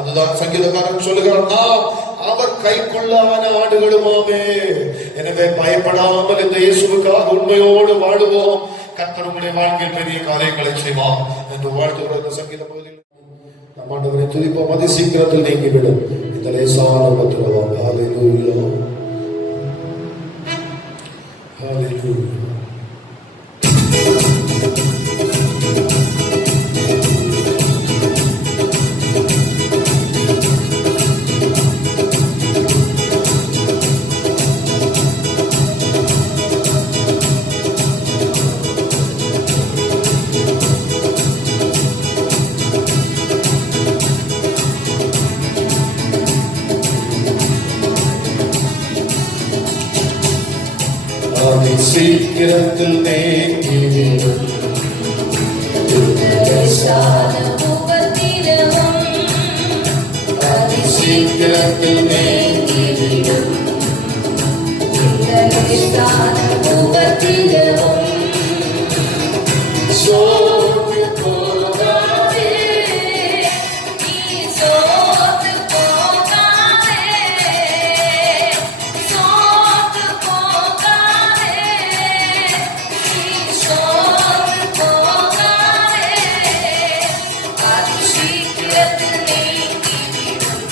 அதுதான் சங்கீதக்காரன் சொல்லுகிறார், நாம் அவர் கைக்குள்ளான ஆடுகளுமாமே. எனவே பயப்படாமல் இந்த இயேசுவுக்காக உண்மையோடு வாழுவோம். கர்த்தர் உங்களுடைய வாழ்க்கையில் பெரிய காரியங்களை செய்வார் என்று வாழ்த்துகிற இந்த சங்கீத பகுதியில் நம் ஆண்டவரை துதிப்போம். அதி சீக்கிரத்தில் நீங்கிவிடும் இந்த லேசான உபத்திரவம். ஹல்லேலூயா, ஹல்லேலூயா. சீக்கிரத்தில் நீங்கிவிடும் சீக்கிரத்தில் நீங்கிவிடும் சோர்ந்து போகாதே, சோர்ந்து போகாதே, சோர்ந்து போகாதே, சோர்ந்து போகாதே. அதி சீக்கிரத்தில் நீங்கிவிடும்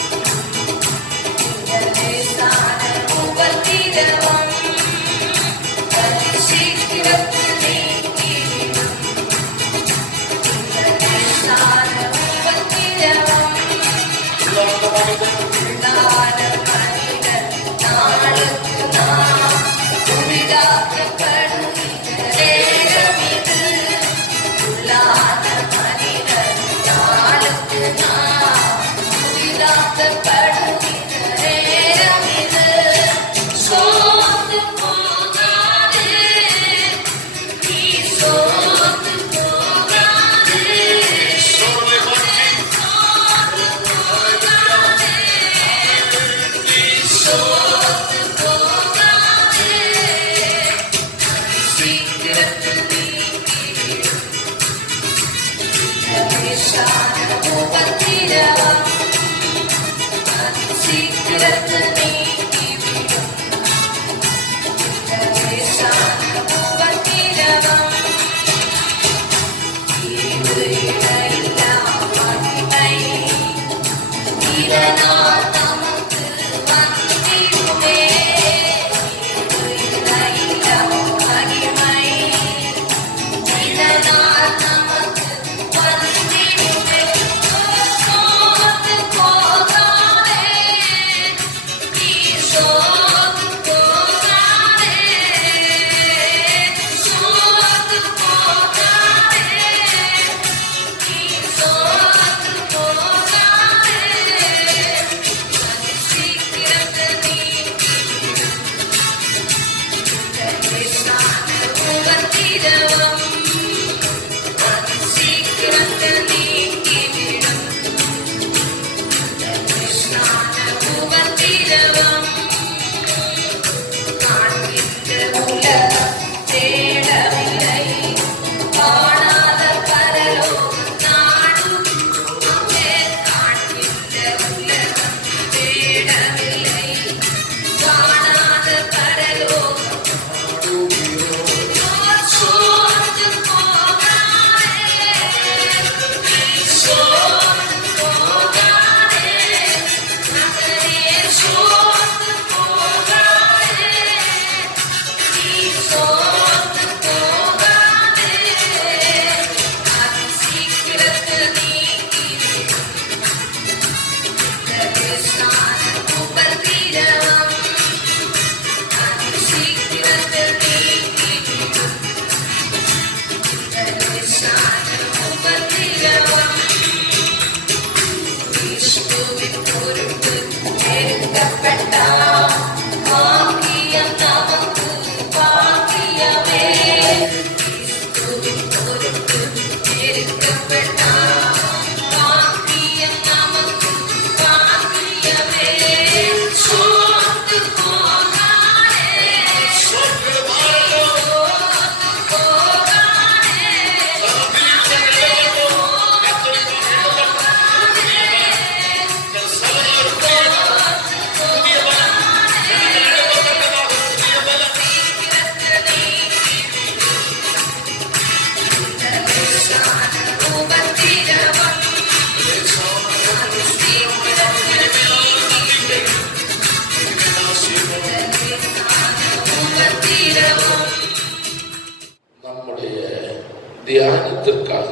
தியானத்திற்காக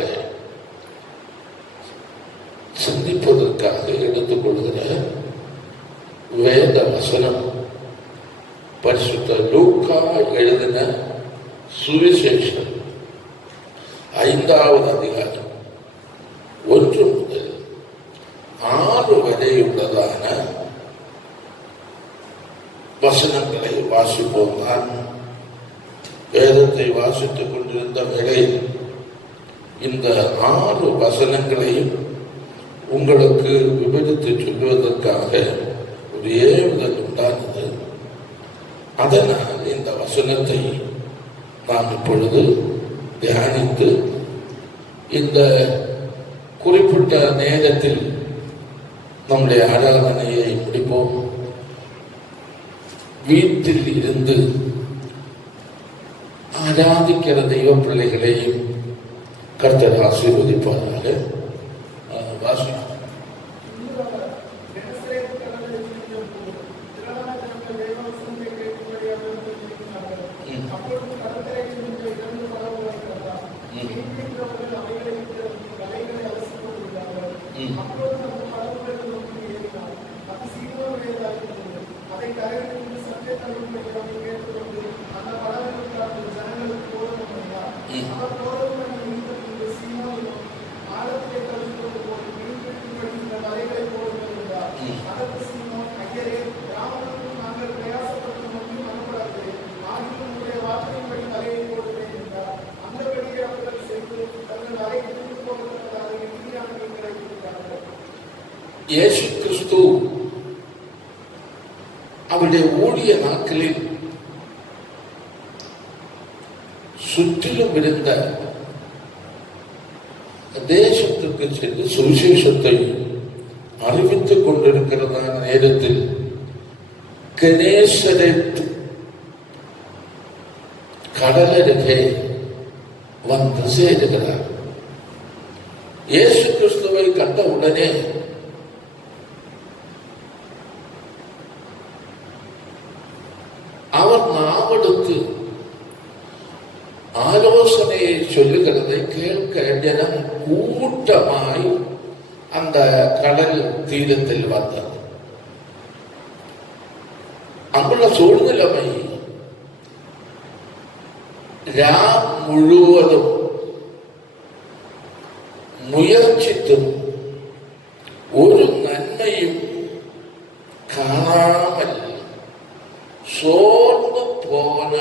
சிந்திப்பதற்காக எடுத்துக்கொள்கிற வேத வசனம் பரிசுத்த லூக்கா எழுதின சுவிசேஷம் 5வது அதிகாரம் 1 முதல் 6 வரை உள்ளதான வசனங்களை வாசிப்போம். நான் வேதத்தை வாசித்துக் கொண்டிருந்த வேளையில் இந்த 6 வசனங்களையும் உங்களுக்கு விவரித்து சொல்வதற்காக ஒரு ஏவுதல் உண்டானது. அதனால் இந்த வசனத்தை நாம் இப்பொழுது தியானித்து இந்த குறிப்பிட்ட நேரத்தில் நம்முடைய ஆராதனையை முடிப்போம். வீட்டில் இருந்து ஆராதிக்கிற தெய்வ பிள்ளைகளையும் கர்த்தர் ஆசீர்வதிப்பாராக. യേശു ക്രിസ്തു அவருடைய ஊழிய நாட்களில் சுற்றிலும் இருந்த தேசத்திற்கு சென்று சுவிசேஷத்தை அறிவித்துக் கொண்டிருக்கிறதான நேரத்தில் கெனேசரேத் கடலருகே வந்து சேருகிறார். இயேசு கிறிஸ்துவை கண்ட உடனே அவர் நாவெடுத்து ஆலோசனையை சொல்லுகிறதை கேட்க ஜனம் கூட்டமாய் அந்த கடல் தீரத்தில் வந்தது. அங்குள்ள சூழ்நிலைமை ராம் முழுவதும் முயற்சித்தும் ஒரு நன்மையும் காணாமல் சோர்ந்து போன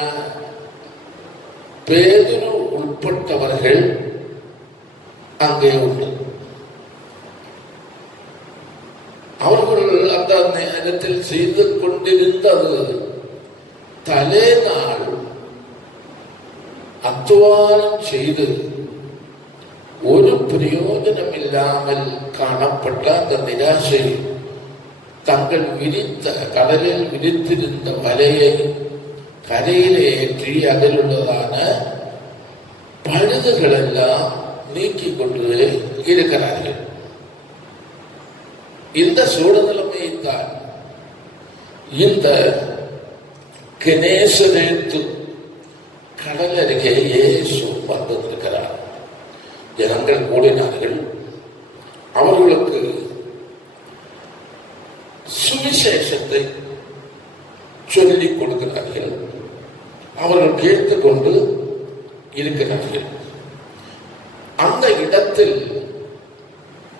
பேதுரு உட்பட்டவர்கள் அங்கே உண்டு. அவர்கள் அந்த நேரத்தில் செய்து கொண்டிருந்தது தலே நாள் அத்துவானம் செய்து ஒரு பிரயோஜனம் இல்லாமல் காணப்பட்ட அந்த நிராசை தங்கள் விரித்த கடலில் விரித்திருந்த வலையை கரையிலே ஏற்றி அதில் உள்ளதான பழுதுகள் எல்லாம் நீக்கிக் கொண்டு இருக்கிறார்கள். இந்த சூழ்நிலைமையைத்தான் இந்த கெனேசரேத்து கடல் அருகே இயேசு வந்திருக்கிறார். ஜனங்கள் கூடினார்கள். அவர்களுக்கு சுவிசேஷத்தை சொல்லிக் கொடுக்கிறார்கள். அவர்கள் கேட்டுக்கொண்டு இருக்கிறார்கள். அந்த இடத்தில்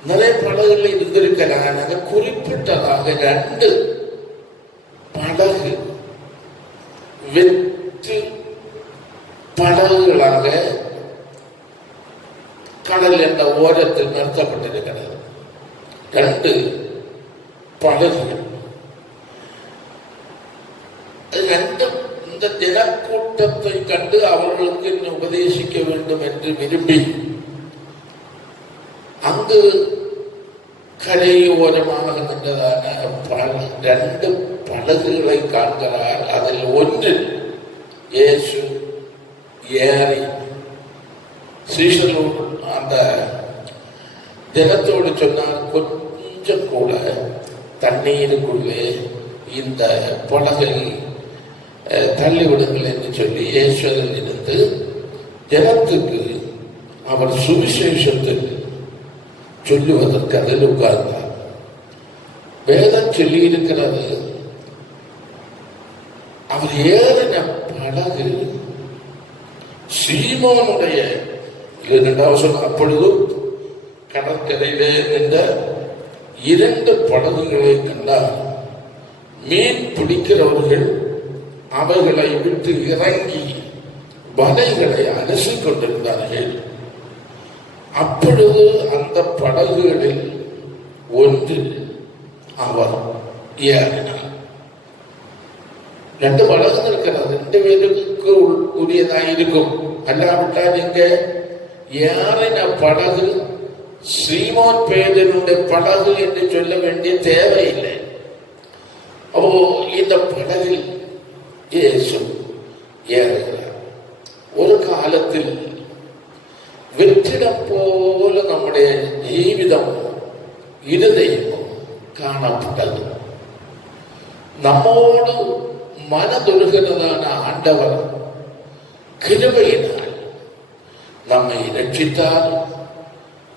நிறைய படகுகள் இருந்திருக்கிறாங்க. குறிப்பிட்டதாக 2 படகு வெற்று படகுகளாக கடல் என்ற ஓரத்தில் நிறுத்தப்பட்டிருக்கிறது. 2 படகுகள். 2 இந்த ஜனக்கூட்டத்தை கண்டு அவர்களுக்கு உபதேசிக்க வேண்டும் என்று விரும்பி அங்கு கரை ஓரமாக நின்றதான 2 படகுகளை காண்கிறார். அதில் ஒன்றில் இயேசு ஏறி சீஷரோடு அந்த ஜனத்தோடு சொன்னார், கொஞ்சம் கூட தண்ணீருக்குள்ளே இந்த படகை தள்ளிவிடுங்கள் என்று சொல்லி இயேசுவில் இருந்து ஜனத்துக்கு அவர் சுவிசேஷத்தில் சொல்லுவதற்கு அதில் உட்கார்ந்தார். வேதம் சொல்லி இருக்கிறது, அவர் ஏறின படகு சீமோனுடைய 2வது சொல். அப்பொழுது கடற்கரையிலே நின்ற 2 படகுகளை கண்டார். மீன் பிடிக்கிறவர்கள் அவைகளை விட்டு இறங்கி வலைகளை அலசிக் கொண்டிருந்தார்கள். அப்பொழுது அந்த படகுகளில் ஒன்றில் அவர் ஏறினார். 2 படகு இருக்கிறது. 2 பேருக்கு உரியதாக இருக்கும். அல்லாவிட்டால் இங்க ஏறின படகு சீமோன் பேதுருடைய படகு என்று சொல்ல வேண்டிய தேவையில்லை. அப்போ இந்த படகில் இயேசு ஏறுகிறார். ஒரு காலத்தில் வெற்றிடம் போல நம்முடைய ஜீவிதம் இருதயமும் காணப்பட்டது. நம்மோடு மனதொழுகிறதான ஆண்டவர் கிருபையினால் நம்மை ரட்சித்தார்,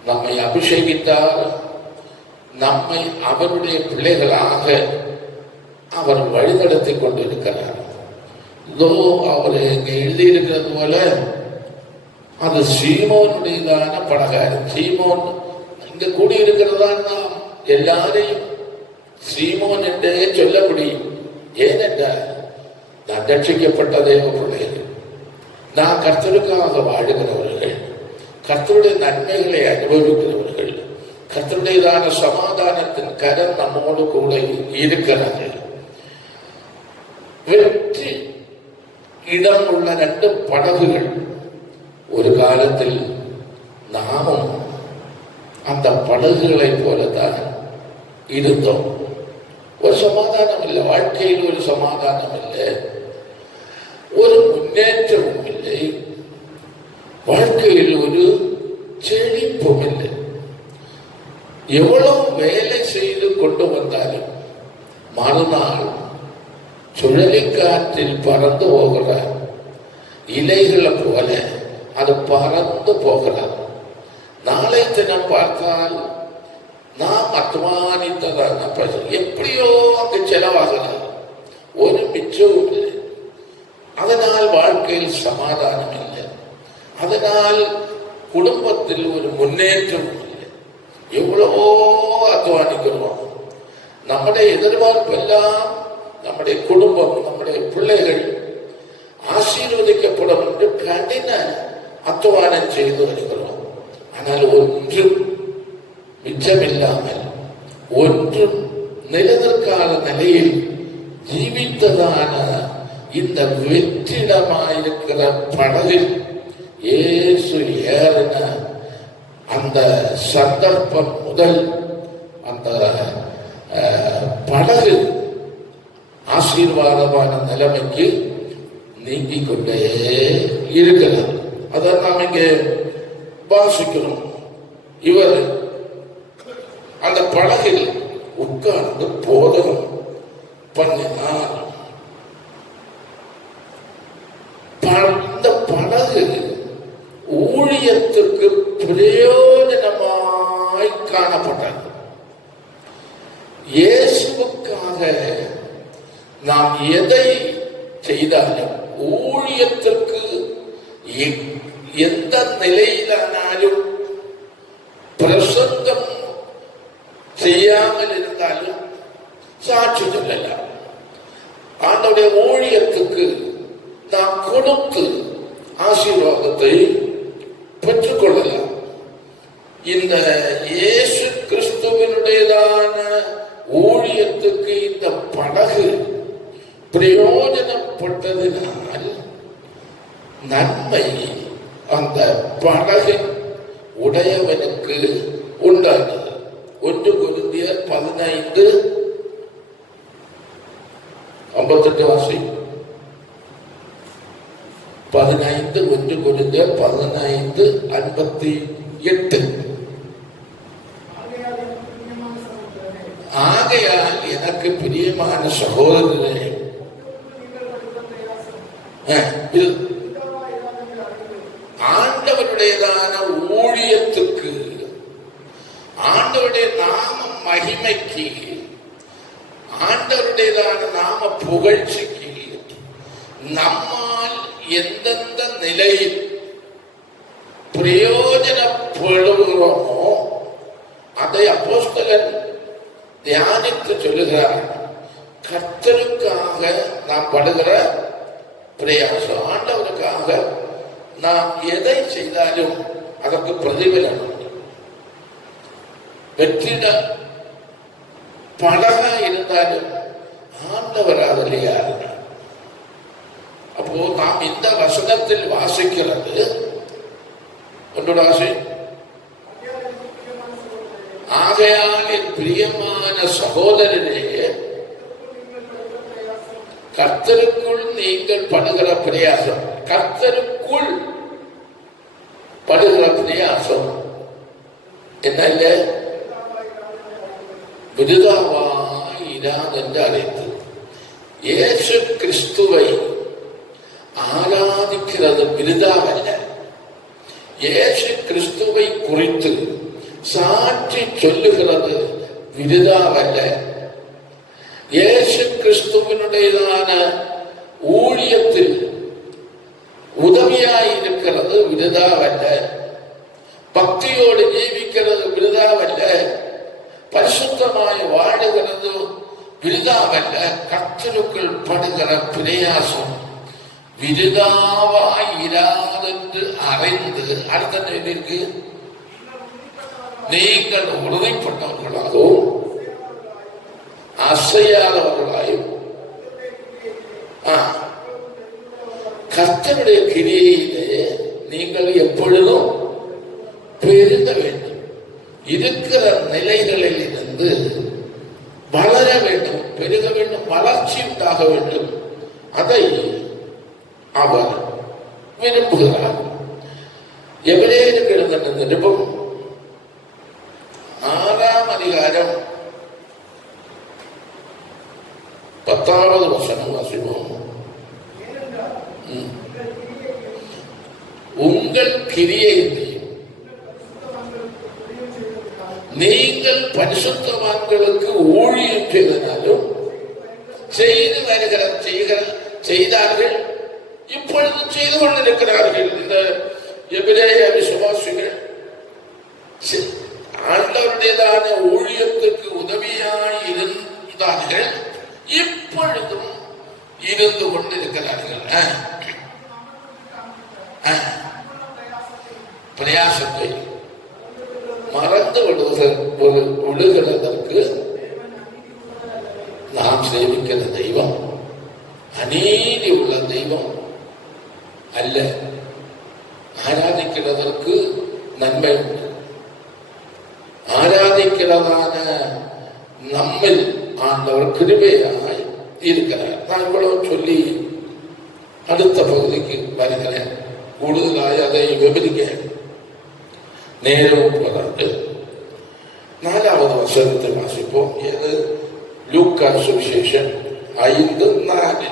நம்மை அபிஷேகித்தார், நம்மை அவருடைய பிள்ளைகளாக அவர் வழிநடத்திக் கொண்டிருக்கிறார். இதோ அவர் இங்கே எழுதியிருக்கிறது போல அது சீமோனுடையதான படகாரு. சீமோன் இங்க கூடியிருக்கிறதான் நாம் எல்லாரையும் சீமோன் என்றே சொல்ல முடியும். ஏனென்றால் நான் ரட்சிக்கப்பட்ட தேவ பிள்ளைகள், நான் கர்த்தருக்காக வாழுகிறவர்கள், கர்த்தருடைய நன்மைகளை அனுபவிக்கிறவர்கள், கர்த்தருடையதான சமாதானத்தின் கரம் நம்மோடு கூட இருக்கிறது. வெற்றி இடம் உள்ள 2 படகுகள். ஒரு காலத்தில் நாமும் அந்த படகுகளை போலதான் இருந்தோம். ஒரு சமாதானம் இல்லை, வாழ்க்கையில் ஒரு சமாதானம் இல்லை, ஒரு முன்னேற்றமும் இல்லை, வாழ்க்கையில் ஒரு செழிப்பும் இல்லை. எவ்வளவு வேலை செய்து கொண்டு வந்தாலும் மறுநாள் சுழலிக்காற்றில் பறந்து போகிற இலைகளை போல அது பறந்து போகிறார். நாளை தினம் பார்த்தால் நாம் அத்மானித்ததான எப்படியோ அங்கு செலவாகிறார், ஒரு மிச்சமும் இல்லை. அதனால் வாழ்க்கையில் சமாதானம் இல்லை, அதனால் குடும்பத்தில் ஒரு முன்னேற்றம் இல்லை. எவ்வளவோ அத்வானிக்கிறோம். நம்முடைய எதிர்பார்ப்பு எல்லாம் நம்முடைய குடும்பம், நம்முடைய பிள்ளைகள் ஆசீர்வதிக்கப்படும் என்று கடின அத்வானம் செய்து வருகிறோம். ஆனால் ஒன்றும் மிச்சமில்லாமல், ஒன்றும் நிலநிற்காத நிலையில் ஜீவித்ததான இந்த வெற்றிடமாயிருக்கிற படகில் இயேசு ஏறின அந்த சந்தர்ப்பம் முதல் அந்த படகு ஆசீர்வாதமான நிலைமைக்கு நீங்கிக் கொண்டே இருக்கிறார். அதை நாம் இங்கே வாசிக்கிறோம். இவர் அந்த படகில் உட்கார்ந்து போதகம் பண்ணினார். இந்த படகு ஊழியத்திற்கு பிரயோஜனமாய் காணப்பட்டது. இயேசுவுக்காக நாம் எதை செய்தாலும், ஊழியத்திற்கு எந்த நிலையிலானாலும், பிரசங்கம் செய்யாமல் இருந்தாலும் சாட்சி சொல்லலாம். ஆண்டவருடைய ஊழியத்துக்கு நாம் கொடுத்து ஆசீர்வாதத்தை பெற்றுக்கொள்ளலாம். இந்த இயேசு கிறிஸ்துவினுடையதான ஊழியத்துக்கு இந்த படகு பிரயோஜனப்பட்டதினால் நன்மை அந்த படகு உடையவனுக்கு உண்டானது. 1 கொரிந்தியர் 15:58 வாசி. 1 கொரிந்தியர் 15:58. ஆகையால் எனக்கு பிரியமான சகோதரரே, ஆண்டவருடையதான ஊழியத்துக்கு, ஆண்டவருடைய நாம மகிமைக்கு, ஆண்டவருடையதான நாம புகழ்ச்சிக்கு நம்மால் எந்தெந்த நிலையில் பிரயோஜனப்படுகிறோமோ அதை அப்போஸ்தலன் தியானித்து சொல்லுகிறார். கர்த்தருக்காக நாம் படுகிற பிரயாசம், ஆண்டவருக்காக நாம் எதை செய்தாலும் அதற்கு பிரதிபலன் உண்டு. வெற்றிட படகா இருந்தாலும் ஆண்டவர் அதில் யாரு? அப்போ நாம் இந்த வசனத்தில் வாசிக்கிறது ஒன்றோட ஆசை. ஆகையால் என் பிரியமான சகோதரரே, கர்த்தருக்குள் நீங்கள் படுகிற பிரயாசம், கர்த்தருக்குள் படுகிற பிரயாசம் என்ன இல்லை, விருதாவாயிரான் என்று அழைத்து இயேசு கிறிஸ்துவை ஆராதிக்கிறது விருதாவல்ல. இயேசு கிறிஸ்துவை குறித்து சாட்சி சொல்லுகிறது விருதாவல்ல. இயேசு கிறிஸ்துவனுடையதான ஊழியத்தில் உதவியாயிருக்கிறது விருதாவல்ல. பக்தியோடு ஜீவிக்கிறது விருதாவல்ல. பரிசுத்தமாய் வாழுகிறது விருதாவல்ல. கர்த்தருக்குள் படுகிற பிரயாசம் விருதாவாயிராதென்று அறிந்து, அடுத்த இருக்கு நீங்கள் உறுதிப்பட்டவர்களாகவும் அசையாதவர்களாயும் கர்த்தருடைய கிரியையிலே நீங்கள் எப்பொழுதும் பெருக வேண்டும். இருக்கிற நிலைகளில் இருந்து வளர வேண்டும், பெருக வேண்டும், வளர்ச்சி உண்டாக வேண்டும். அதை அவர் விரும்புகிறார். எபிரேயருக்கு எழுதின நிருபம் 6ஆம் அதிகாரம் 10வது வசனம் வாசிப்போம். உங்கள் கிரியையையும் நீங்கள் பரிசுத்தவான்களுக்கு ஊழியம் செய்தனாலும் செய்தார்கள், இப்பொழுது செய்து கொண்டிருக்கிறார்கள். இந்த எபிரேய விசுவாசிகள் ஆண்டவருடையதான ஊழியத்துக்கு உதவியாய் இருந்தார்கள், இப்பொழுதும் இருந்து கொண்டிருக்கிறார்கள். பிரயாசத்தை மறந்து விடுகிறதற்கு நாம் சேவிக்கிற தெய்வம் அநீதி உள்ள தெய்வம் அல்ல. ஆராதிக்கிறதற்கு நன்மை உண்டு. ஆராதிக்கிறதான நம்மில் ஆண்டவர் கிருபையாய் இருக்கிறார். நான் இவ்வளவு சொல்லி அடுத்த பகுதிக்கு வருகிறேன். கூடுதலாய் அதை விவரிக்க நேரம் வராது. 4வது வசனத்தை வாசிப்போம். இது லூக்கா சுவிசேஷம் 5:4.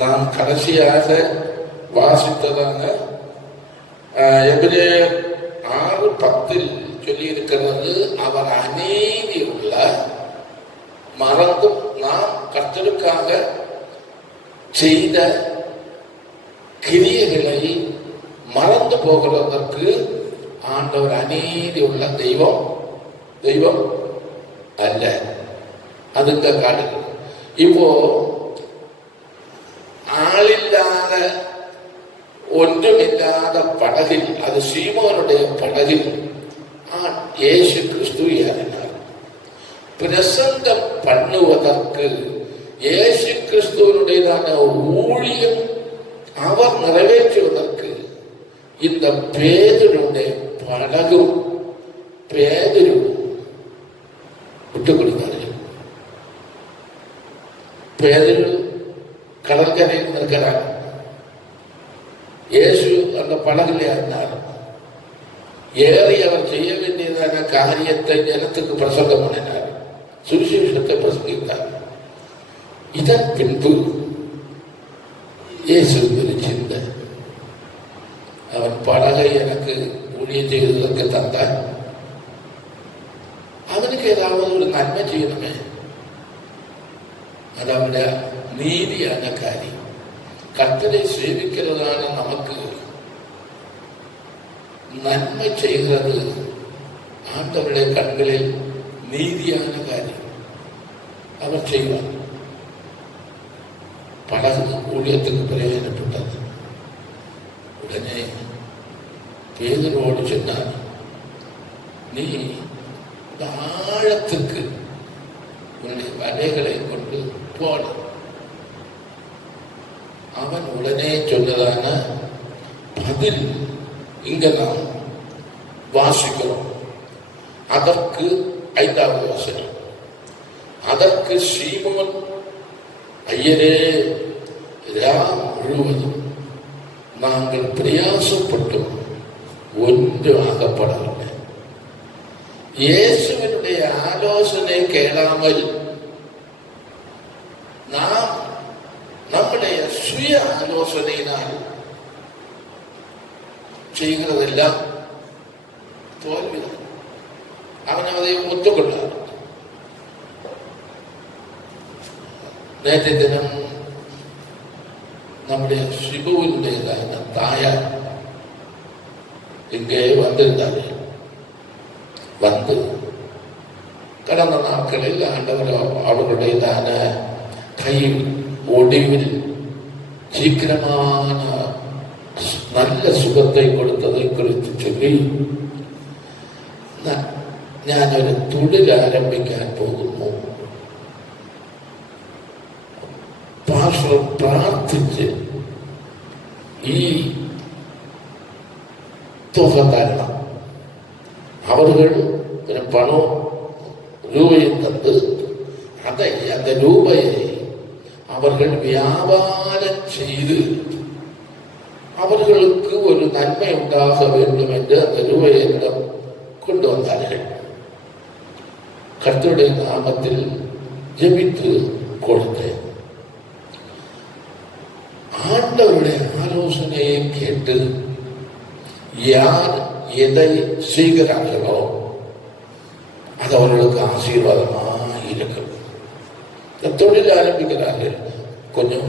நாம் கடைசியாக வாசித்ததான எபிரேயர் 6:10 சொல்லி இருக்கிறது, அவர் அநீதி உள்ள மறந்தும் நாம் கர்த்தருக்காக செய்த கிரியைகளை மறந்து போகிறதற்கு ஆண்டவர் அநீதி உள்ள தெய்வம் அல்ல. அதுக்கு காடு இப்போ ஆளில்லாத ஒன்றுமில்லாத படகில், அது சீமோனுடைய படகில் இயேசு கிறிஸ்து ஏறினார். பிரசங்கம் பண்ணுவதற்கு இயேசு கிறிஸ்துவனுடையதான ஊழியம் அவர் நிறைவேற்றுவதற்கு இந்த பேதுருடைய படகும் பேதுரு விட்டுக் கொடுத்தார்கள். பேதுரு கடற்கரையில் இருக்கிறார். இயேசு அந்த படகுல இருந்தார். ஏறி அவர் செய்ய வேண்டியதான காரியத்தை ஜனத்துக்கு பிரசங்கம் பண்ணினார், சுவிசேஷத்தை பிரசங்கித்தார். இதன் பின்பு இயேசு சிந்த அவன் படகை எனக்கு ஊழியம் செய்வதற்கு தந்தார். அவனுக்கு ஏதாவது ஒரு நன்மை செய்யணுமே, அது அவனுடைய நீதியான காரியம். கர்த்தரை சேவிக்கிறதான நமக்கு நன்மை செய்கிறது ஆண்டவருடைய கண்களில் நீதியான காரியம். அவர் செய்வார். படகு ஊழியத்துக்கு பிரயோஜனப்பட்டது. உடனே பேதுருவோடு சொன்னார், நீ இந்த ஆழத்துக்கு உன்னுடைய வலைகளை கொண்டு போட. அவன் உடனே சொன்னதான பதில் இங்க நாம் வாசிக்கிறோம். அதற்கு 5வது வசனம், அதற்கு சீமோன், ஐயரே, முழுவதும் நாங்கள் பிரயாசப்பட்டும் ஒன்று ஆகப்படவில்லை. இயேசுவினுடைய ஆலோசனை கேளாமல் நாம் நம்முடைய சுய ஆலோசனையினால் செய்கிறதெல்லாம் தோல்விதான். அவன் அதை ஒத்துக்கொண்டார். நேற்றைய தினம் நம்முடைய சிபுவினுடையதான தாயார் இங்கே வந்திருந்தார்கள். வந்து கடந்த நாட்களில் ஆண்டவர் அவர்களுடையதான கையில் ஒடிவில் சீக்கிரமான நல்ல சுகத்தை கொடுத்ததை குறித்து சொல்லி ഞാനൊരു തൊഴിൽ ആരംഭിക്കാൻ പോകുന്നു. പാസ്റ്റർ പ്രാർത്ഥിച്ച് ഈ തുക തരണം. അവர்கள் பணம் ரூபாயை தந்து அந்த ரூபாயை அவர்கள் வியாபாரம் செய்து அவர்களுக்கு ஒரு நன்மை உண்டாக வேண்டும் என்று அந்த ரூபாயை கொண்டு வந்தார்கள். கர்த்தருடைய நாமத்தில் ஜெபித்து கொடுத்தேன். ஆண்டவருடைய ஆலோசனையை கேட்டு யார் எதை செய்கிறார்களோ அது அவர்களுக்கு ஆசீர்வாதமாக இருக்கும். தொழில் ஆரம்பிக்கிறார்கள். கொஞ்சம்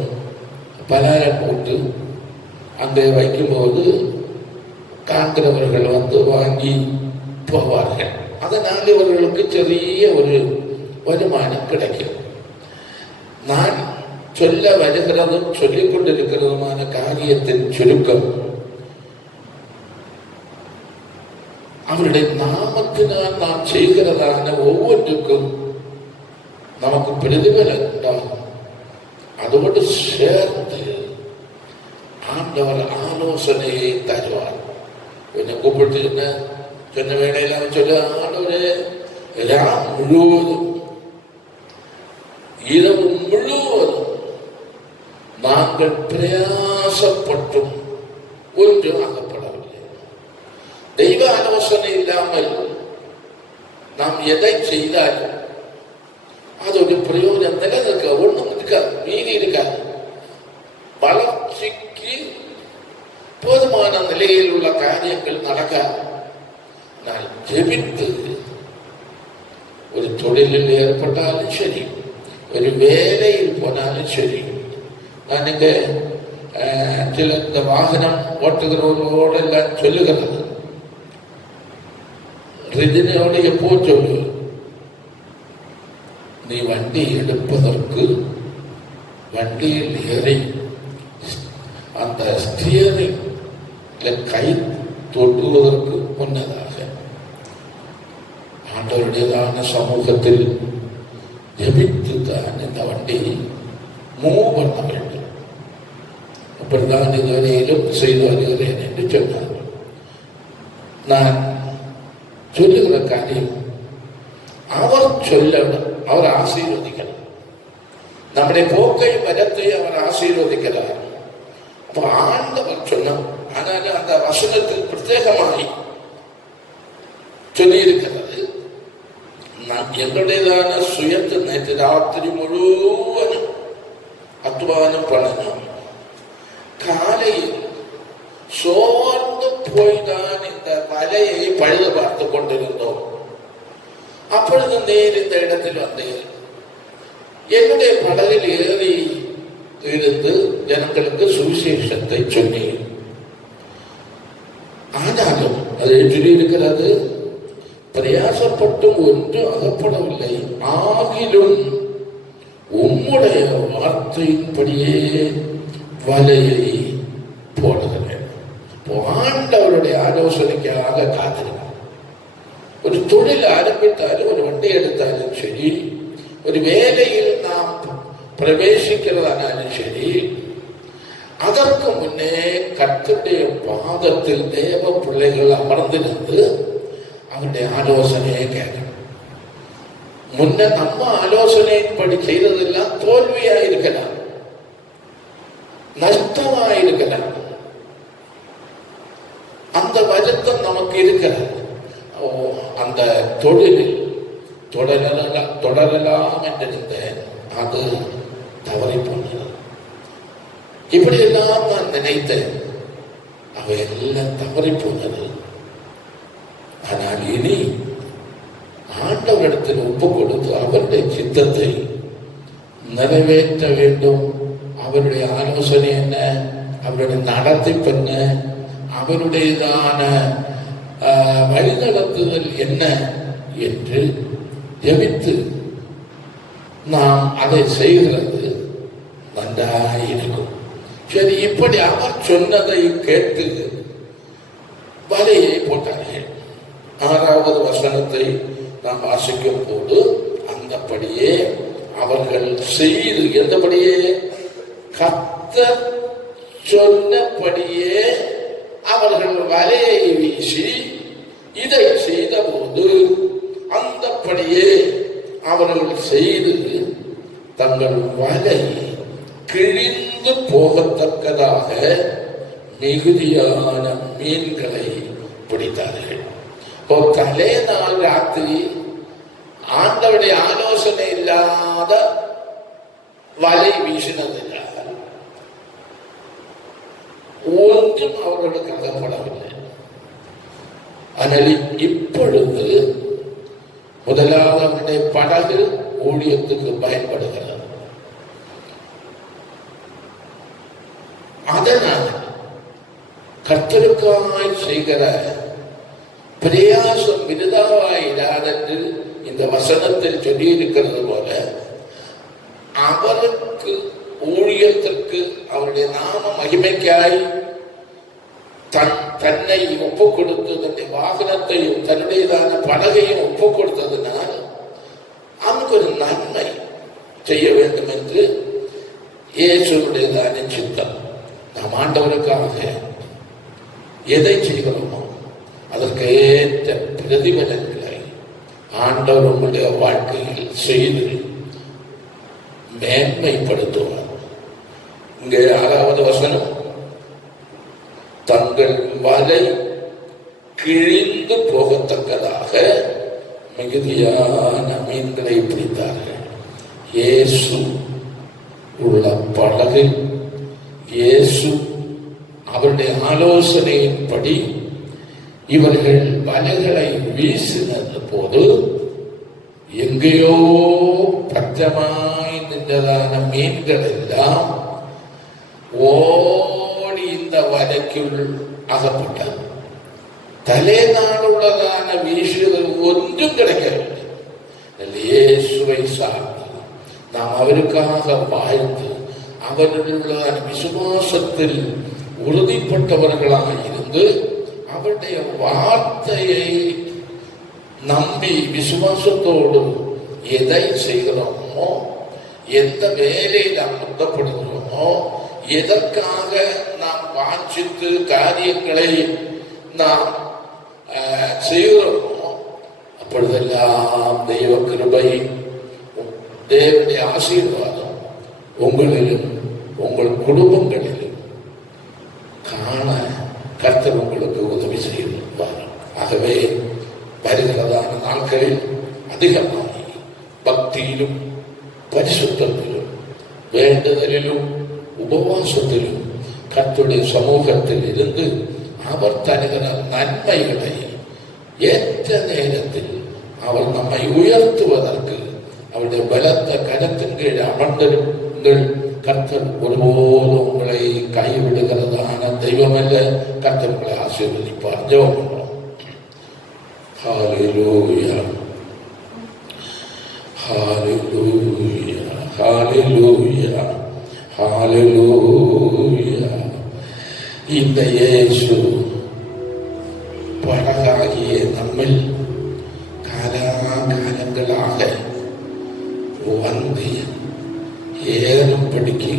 பலகாரம் போட்டு அங்கே வைக்கும்போது காண்கிறவர்கள் வந்து வாங்கி போவார்கள். அதனால் இவர்களுக்கு சிறிய ஒரு வருமானம் கிடைக்கும். நான் சொல்ல வருகிறதும் சொல்லிக் கொண்டிருக்கிறதுமான காரியத்தின் சுருக்கம், அவருடைய நாமத்தினால் நாம் செய்கிறதான ஒவ்வொன்றுக்கும் நமக்கு பிரதிபலன் உண்டாகும். அதோடு சேர்ந்து ஆண்டவர் ஆலோசனையை தருவார். என்னை கூப்பிட்டு சொன்ன வேலையில சொல்ல, ஆண்டவரே முழுவதும் இரவு முழுவதும் நாங்கள் பிரயாசப்பட்டும் ஒன்றும் ஆகப்படவில்லை. தெய்வ ஆலோசனை இல்லாமல் நாம் எதை செய்தாலும் அதோட பிரயோஜனம் நிலைநிற்க ஒன்றும் இருக்காது, மீறி இருக்காது. வளர்ச்சிக்கு போதுமான நிலையில் உள்ள காரியங்கள் நடக்காது. நான் ஜெபித்து ஒரு தொழிலில் ஏற்பட்டாலும் சரி, ஒரு வேலையில் போனாலும் சரி, நான் இங்க சில இந்த வாகனம் ஓட்டுகிறவர்களோடு எல்லாம் சொல்லுகிறது, ரிஜினோட எப்போ சொல்லு, நீ வண்டி எடுப்பதற்கு வண்டியில் ஏறி அந்த ஸ்டியரிங் கை தொட்டுவதற்கு முன்னதாக ஆண்டவருடையதான சமூகத்தில் ஜெபித்து தான் இந்த வண்டியை மூவ் பண்ண வேண்டும். அப்படித்தான் இதுவரையிலும் செய்து வருகிறேன் என்று சொன்னார். நான் சொல்லுகிற காரியம் அவர் சொல்லணும், அவர் ஆசீர்வதிக்கணும். நம்முடைய போக்கை வரத்தை அவர் ஆசீர்வதிக்கிறார். அப்ப ஆண்டவர் சொன்னார். ஆனால் அந்த வசனத்தில் பிரத்யேகமாய் சொல்லி இருக்கிறது, நான் எங்களுடையதான சுயத்தை நேற்று ராத்திரி முழுவதும் அத்துவானம் பண்ணணும். காலையில் சோர்ந்து போய்தான் இந்த மலையை பழுது பார்த்து கொண்டிருந்தோம். அப்பொழுது நேர் இந்த இடத்தில் வந்தேன். என்னுடைய படகில் ஏறி இருந்து ஜனங்களுக்கு சுவிசேஷத்தை சொன்னேன். ஆனாலும் அது சொல்லி இருக்கிறது, பிரயாசப்பட்டும் ஒன்று அகப்படவில்லை, ஆகிலும் உம்முடைய வார்த்தையின்படியே வலையை போடுகிறேன். ஆண்டவருடைய ஆலோசனைக்காக காத்திருக்கிறேன். ஒரு தொழில் ஆரம்பித்தாலும், ஒரு வண்டி எடுத்தாலும் சரி, ஒரு வேலையில் நாம் பிரவேசிக்கிறதானாலும் சரி, அதற்கு முன்னே கர்த்தருடைய பாதத்தில் தேவ பிள்ளைகள் அமர்ந்திருந்து அவருடைய ஆலோசனையை கேட்கணும். முன்ன நம்ம ஆலோசனையின்படி செய்ததெல்லாம் தோல்வியாயிருக்கலாம், நஷ்டமாயிருக்கலாம். அந்த வருத்தம் நமக்கு இருக்கிறது. அந்த தொழிலில் தொடரலாம் என்றிருந்தேன், அது தவறி போனது. இப்படியெல்லாம் நான் நினைத்தேன், அவையெல்லாம் தவறி போனது. ஆனால் இனி ஆண்டவரிடத்தில் ஒப்பு கொடுத்து அவருடைய சித்தத்தை நிறைவேற்ற வேண்டும். அவருடைய ஆலோசனை என்ன, அவருடைய நடத்திப்பு என்ன, அவருடையதான வழிநடத்துதல் என்ன என்று ஜெபித்து நாம் அதை செய்கிறது நன்றாயிருக்கும். சரி, இப்படி அவர் சொன்னதை கேட்டு வலையை போட்டார்கள். 6வது வசனத்தை நாம் வாசிக்கும் போது அந்தபடியே அவர்கள் செய்து, எந்தபடியே? கர்த்தர் சொன்னபடியே அவர்கள் வலையை வீசி இதை செய்த போது அந்தபடியே அவர்கள் செய்து தங்கள் வலை கிழிந்து போகத்தக்கதாக மிகுதியான மீன்களை பிடித்தார்கள். தலே நாள் ராத்திரி ஆண்டவருடைய ஆலோசனை இல்லாத வலை வீசினதினால் ஒன்றும் அவர்களுக்கு அகப்படவில்லை. ஆனால் இப்பொழுது முதலாவது அவருடைய படகு ஊழியத்துக்கு பயன்படுகிறது. அதனால் கர்த்தருக்காய் செய்கிற பிரயாசம் விருதாவாயிராதென்று இந்த வசனத்தில் சொல்லி இருக்கிறது போல அவருக்கு ஊழியத்திற்கு அவருடைய நாம மகிமைக்காய் தன்னை ஒப்பு கொடுத்து தன்னுடைய வாகனத்தையும் தன்னுடையதான படகையும் ஒப்பு கொடுத்ததுனால் அவனுக்கு ஒரு நன்மை செய்ய வேண்டும் என்று இயேசுவுடையதான சித்தம். நாம் ஆண்டவருக்காக எதை செய்கிறோமோ அதற்கு ஏற்ற பிரதிபலன்களை ஆண்டவர் உங்களுடைய வாழ்க்கையில் செய்து மேன்மைப்படுத்துவார். இங்கே 6வது வசனம், தங்கள் வலை கிழிந்து போகத்தக்கதாக மிகுதியான மீன்களை பிடித்தார்கள். இயேசு உள்ள படகில் இயேசு அவருடைய ஆலோசனையின்படி இவர்கள் வலைகளை வீசினது போது எங்கேயோ பச்சமாய் நின்றதான மீன்கள் எல்லாம் ஓடி இந்த வலைக்குள் அகப்பட்டது. தலை நாளுள்ளதான வீசுதல் ஒன்றும் கிடைக்கவில்லை. இயேசுவை சார்ந்து நாம் அவருக்காக வாழ்ந்து அவர்களுள்ளதான விசுவாசத்தில் உறுதிப்பட்டவர்களாக இருந்து அவருடைய வார்த்தையை நம்பி விசுவாசத்தோடு எதை செய்கிறோமோ, எந்த வேலையை நாம் முத்தப்படுகிறோமோ, எதற்காக நாம் வாஞ்சித்து காரியங்களை நாம் செய்கிறோமோ அப்பொழுதெல்லாம் தெய்வ கிருபை, தேவனுடைய ஆசீர்வாதம் உங்களிலும் உங்கள் குடும்பங்களிலும் காண கர்த்தர் உங்களுக்கு உதவி செய்வார். ஆகவே வருகிறதான நாட்களில் அதிகமாக பக்தியிலும் பரிசுத்தத்திலும் வேண்டுதலிலும் உபவாசத்திலும் கர்த்தருடைய சமூகத்தில் இருந்து அவர் தருகிற நன்மைகளை ஏற்ற நேரத்தில் அவர் நம்மை உயர்த்துவதற்கு அவருடைய பலத்த கரத்தின் கீழ் அமர்ந்திருங்கள். கர்த்தர் ஒருபோதும் உங்களை கைவிடுகிறதான தெய்வம் அல்ல. கர்த்தர் உங்களை ஆசீர்வதிப்பார். ஜெபம் பண்ணுவோம். ஹல்லேலூயா, ஹல்லேலூயா, ஹல்லேலூயா, ஹல்லேலூயா. இந்த இயேசு படகாகிய நம்மில் காலங்களாக வந்து ஏறும்படிக்கு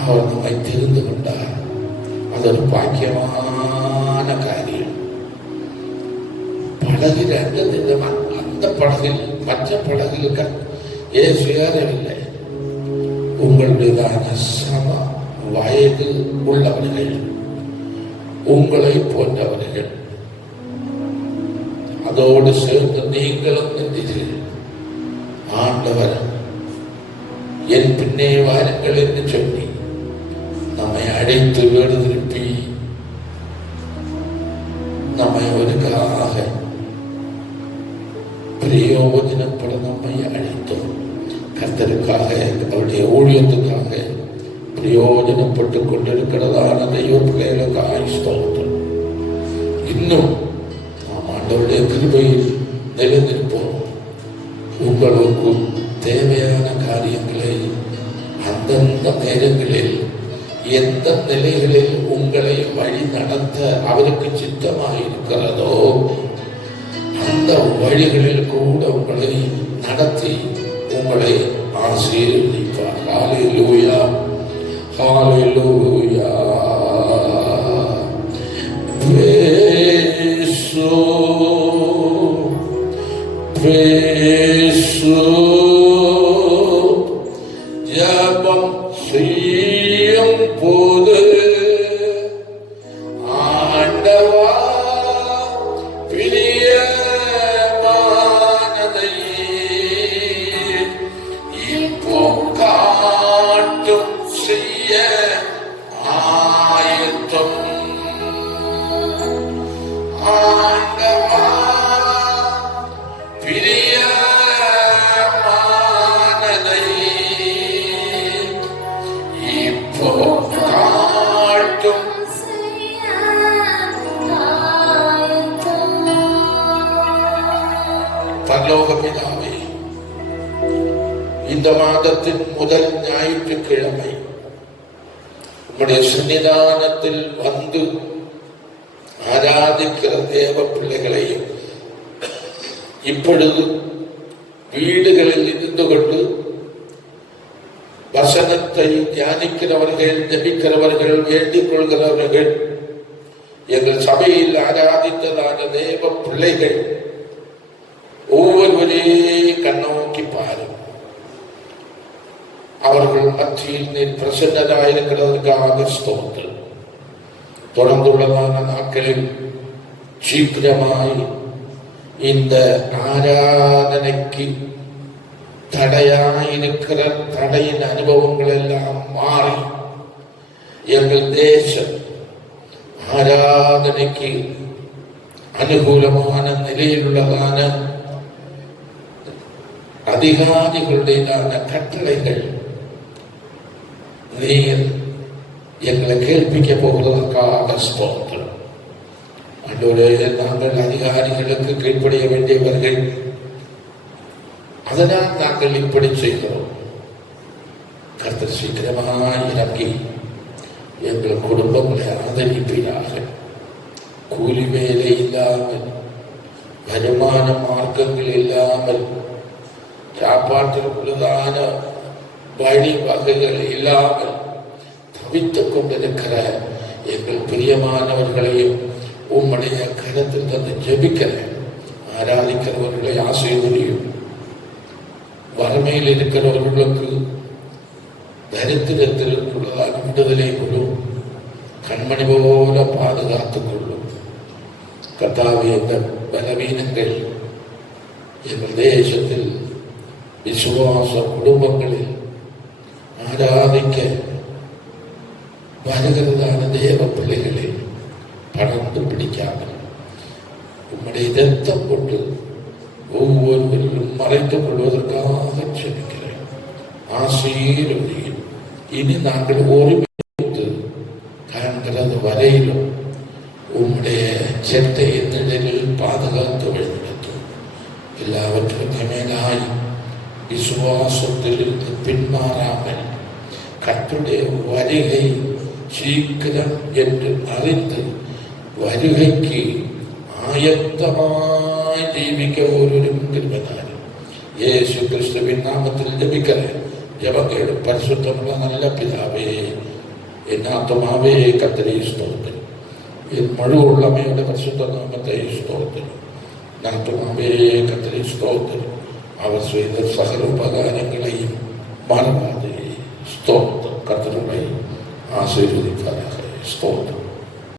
அவர் நம்மை தெரிந்து கொண்டார். அது ஒரு பாக்கியமான காரியம். படகில் அந்த படகில் மற்ற படகில் இயேசு ஏறவில்லை. உங்களுடையதான சம வயது உள்ளவர்கள், உங்களை போன்றவர்கள், அதோடு சேர்ந்து நீங்களும் நின்றீர்கள். ஆண்டவர் என் பின்னே வாருங்கள் என்று சொல்லி நம்மை அழைத்து வீடு திருப்பி நம்மை ஒருக்காக பிரயோஜனப்பட நம்மை அழைத்தோம். கர்த்தருக்காக அவருடைய ஊழியத்துக்காக பிரயோஜனப்பட்டு கொண்டிருக்கிறதான தெய்வ பிள்ளைகளுக்கு ஆயுஷ்டம். இன்னும் நாம் ஆண்டவருடைய கிருபையில் நிலைநிற்போம். உங்களுக்கு தேவையான காரியங்களை அந்தந்த நேரங்களில் எந்த நிலைகளில் உங்களை வழி நடத்த அவருக்கு சித்தமாக இருக்கிறதோ அந்த வழிகளில் கூட உங்களை நடத்தி உங்களை ஆசீர்வதிப்பார். ஹல்லேலூயா, ஹல்லேலூயா. பேசு பேசு ஜபம் செய்யும் போது ஆண்டவா பிரியமானதை இப்போ காட்டும் செய்ய ஆயத்தம். ஆண்டவா பிரியமானதை இப்போ காட்டும். பரலோக பிதாவே, இந்த மாதத்தின் முதல் ஞாயிற்றுக்கிழமை உம்முடைய சன்னிதானத்தில் வந்து ஆராதிக்கிற தேவ பிள்ளைகளையும் இப்பொழுது வீடுகளில் இருந்து கொண்டு வசனத்தை தியானிக்கிறவர்கள், ஜெபிக்கிறவர்கள், வேண்டிக் கொள்கிறவர்கள், எங்கள் சபையில் ஆராதித்ததான தேவ பிள்ளைகள் ஒவ்வொருவரே கண்ணோக்கி பாரும். அவர்கள் மத்தியில் நீர் பிரசன்னராயிருக்கிறதற்காக ஸ்தோத்திரம். தொடர்ந்துள்ளதான நாட்களில் சீக்கிரமாய் இந்த ஆராதனைக்கு தடையாயிருக்கிற தடையின் அனுபவங்கள் எல்லாம் மாறி எங்கள் தேசம் ஆராதனைக்கு அனுகூலமான நிலையில் உள்ளதான அதிகாரிகளுடையதான கட்டளைகள் நீர் எங்களை கேள்விக்க போவதற்காக ஸ்தோத்திரம். அன்றோடு நாங்கள் அதிகாரிகளுக்கு கீழ்ப்படிய வேண்டியவர்கள், அதனால் நாங்கள் இப்படி செய்கிறோம். கர்த்தர் சீக்கிரமாக இறங்கி எங்கள் குடும்பங்களை ஆதரிப்பீராக. கூலி வேலை இல்லாமல், வருமான மார்க்கங்கள் இல்லாமல், சாப்பாட்டிற்குள்ளதான வழி வகைகள் இல்லாமல் தவித்துக் கொண்டிருக்கிற எங்கள் பிரியமானவர்களையும் உம்முடைய கருத்தில் தந்து ஜெபிக்கிற ஆராதிக்கிறவர்களை ஆசீர்வதியும். வறுமையில் இருக்கிறவர்களுக்கு தரித்திரத்தில் உள்ளதான விடுதலை கொள்ளும். கண்மணி போல பாதுகாத்துக் கொள்ளும். கர்த்தாவே, எங்கள் பலவீனங்கள் எங்கள் தேசத்தில் விசுவாச குடும்பங்களில் ஆராதிக்க வருகிறதான தேவ பிள்ளைகளை படர்ந்து பிடிக்காமல் உம்முடைய இரத்தம் கொண்டு ஒவ்வொருவரிலும் மறைத்துக் கொள்வதற்காக செபிக்கிறேன். ஆசீர்வதியும். இனி நாங்கள் ஒருமித்து காண்கிறது வரையிலும் உம்முடைய செத்தை நிழலில் பாதுகாத்து வழிநடத்தும். எல்லாவற்றுக்கும் மேலாய் விசுவாசத்தில் இருந்து பின்மாறாமல் கர்த்தருடைய வருகை சீக்கிரம் என்று அறிந்து வருகைக்கு ஆயத்தமாய் ஜீவிக்க ஒருவரும் திரும்பினார். இயேசு கிறிஸ்துவின் நாமத்தில் ஜெபிக்கிறேன். ஜெபங்களும் பரிசுத்தமுள்ள நல்ல பிதாவே, என் ஆத்மாவே கர்த்தரை ஸ்தோத்திரம். என் முழு உள்ளமையோட பரிசுத்த நாமத்தை ஸ்தோத்திரம். ஆத்மாவே கர்த்தரை ஸ்தோத்திரம். அவர் செய்த சகல உபகாரங்களையும் மறவாதே ஸ்தோத்திரம். கர்த்தருடைய ஆசீர்வதிப்பாராக. ஸ்தோத்திரம்.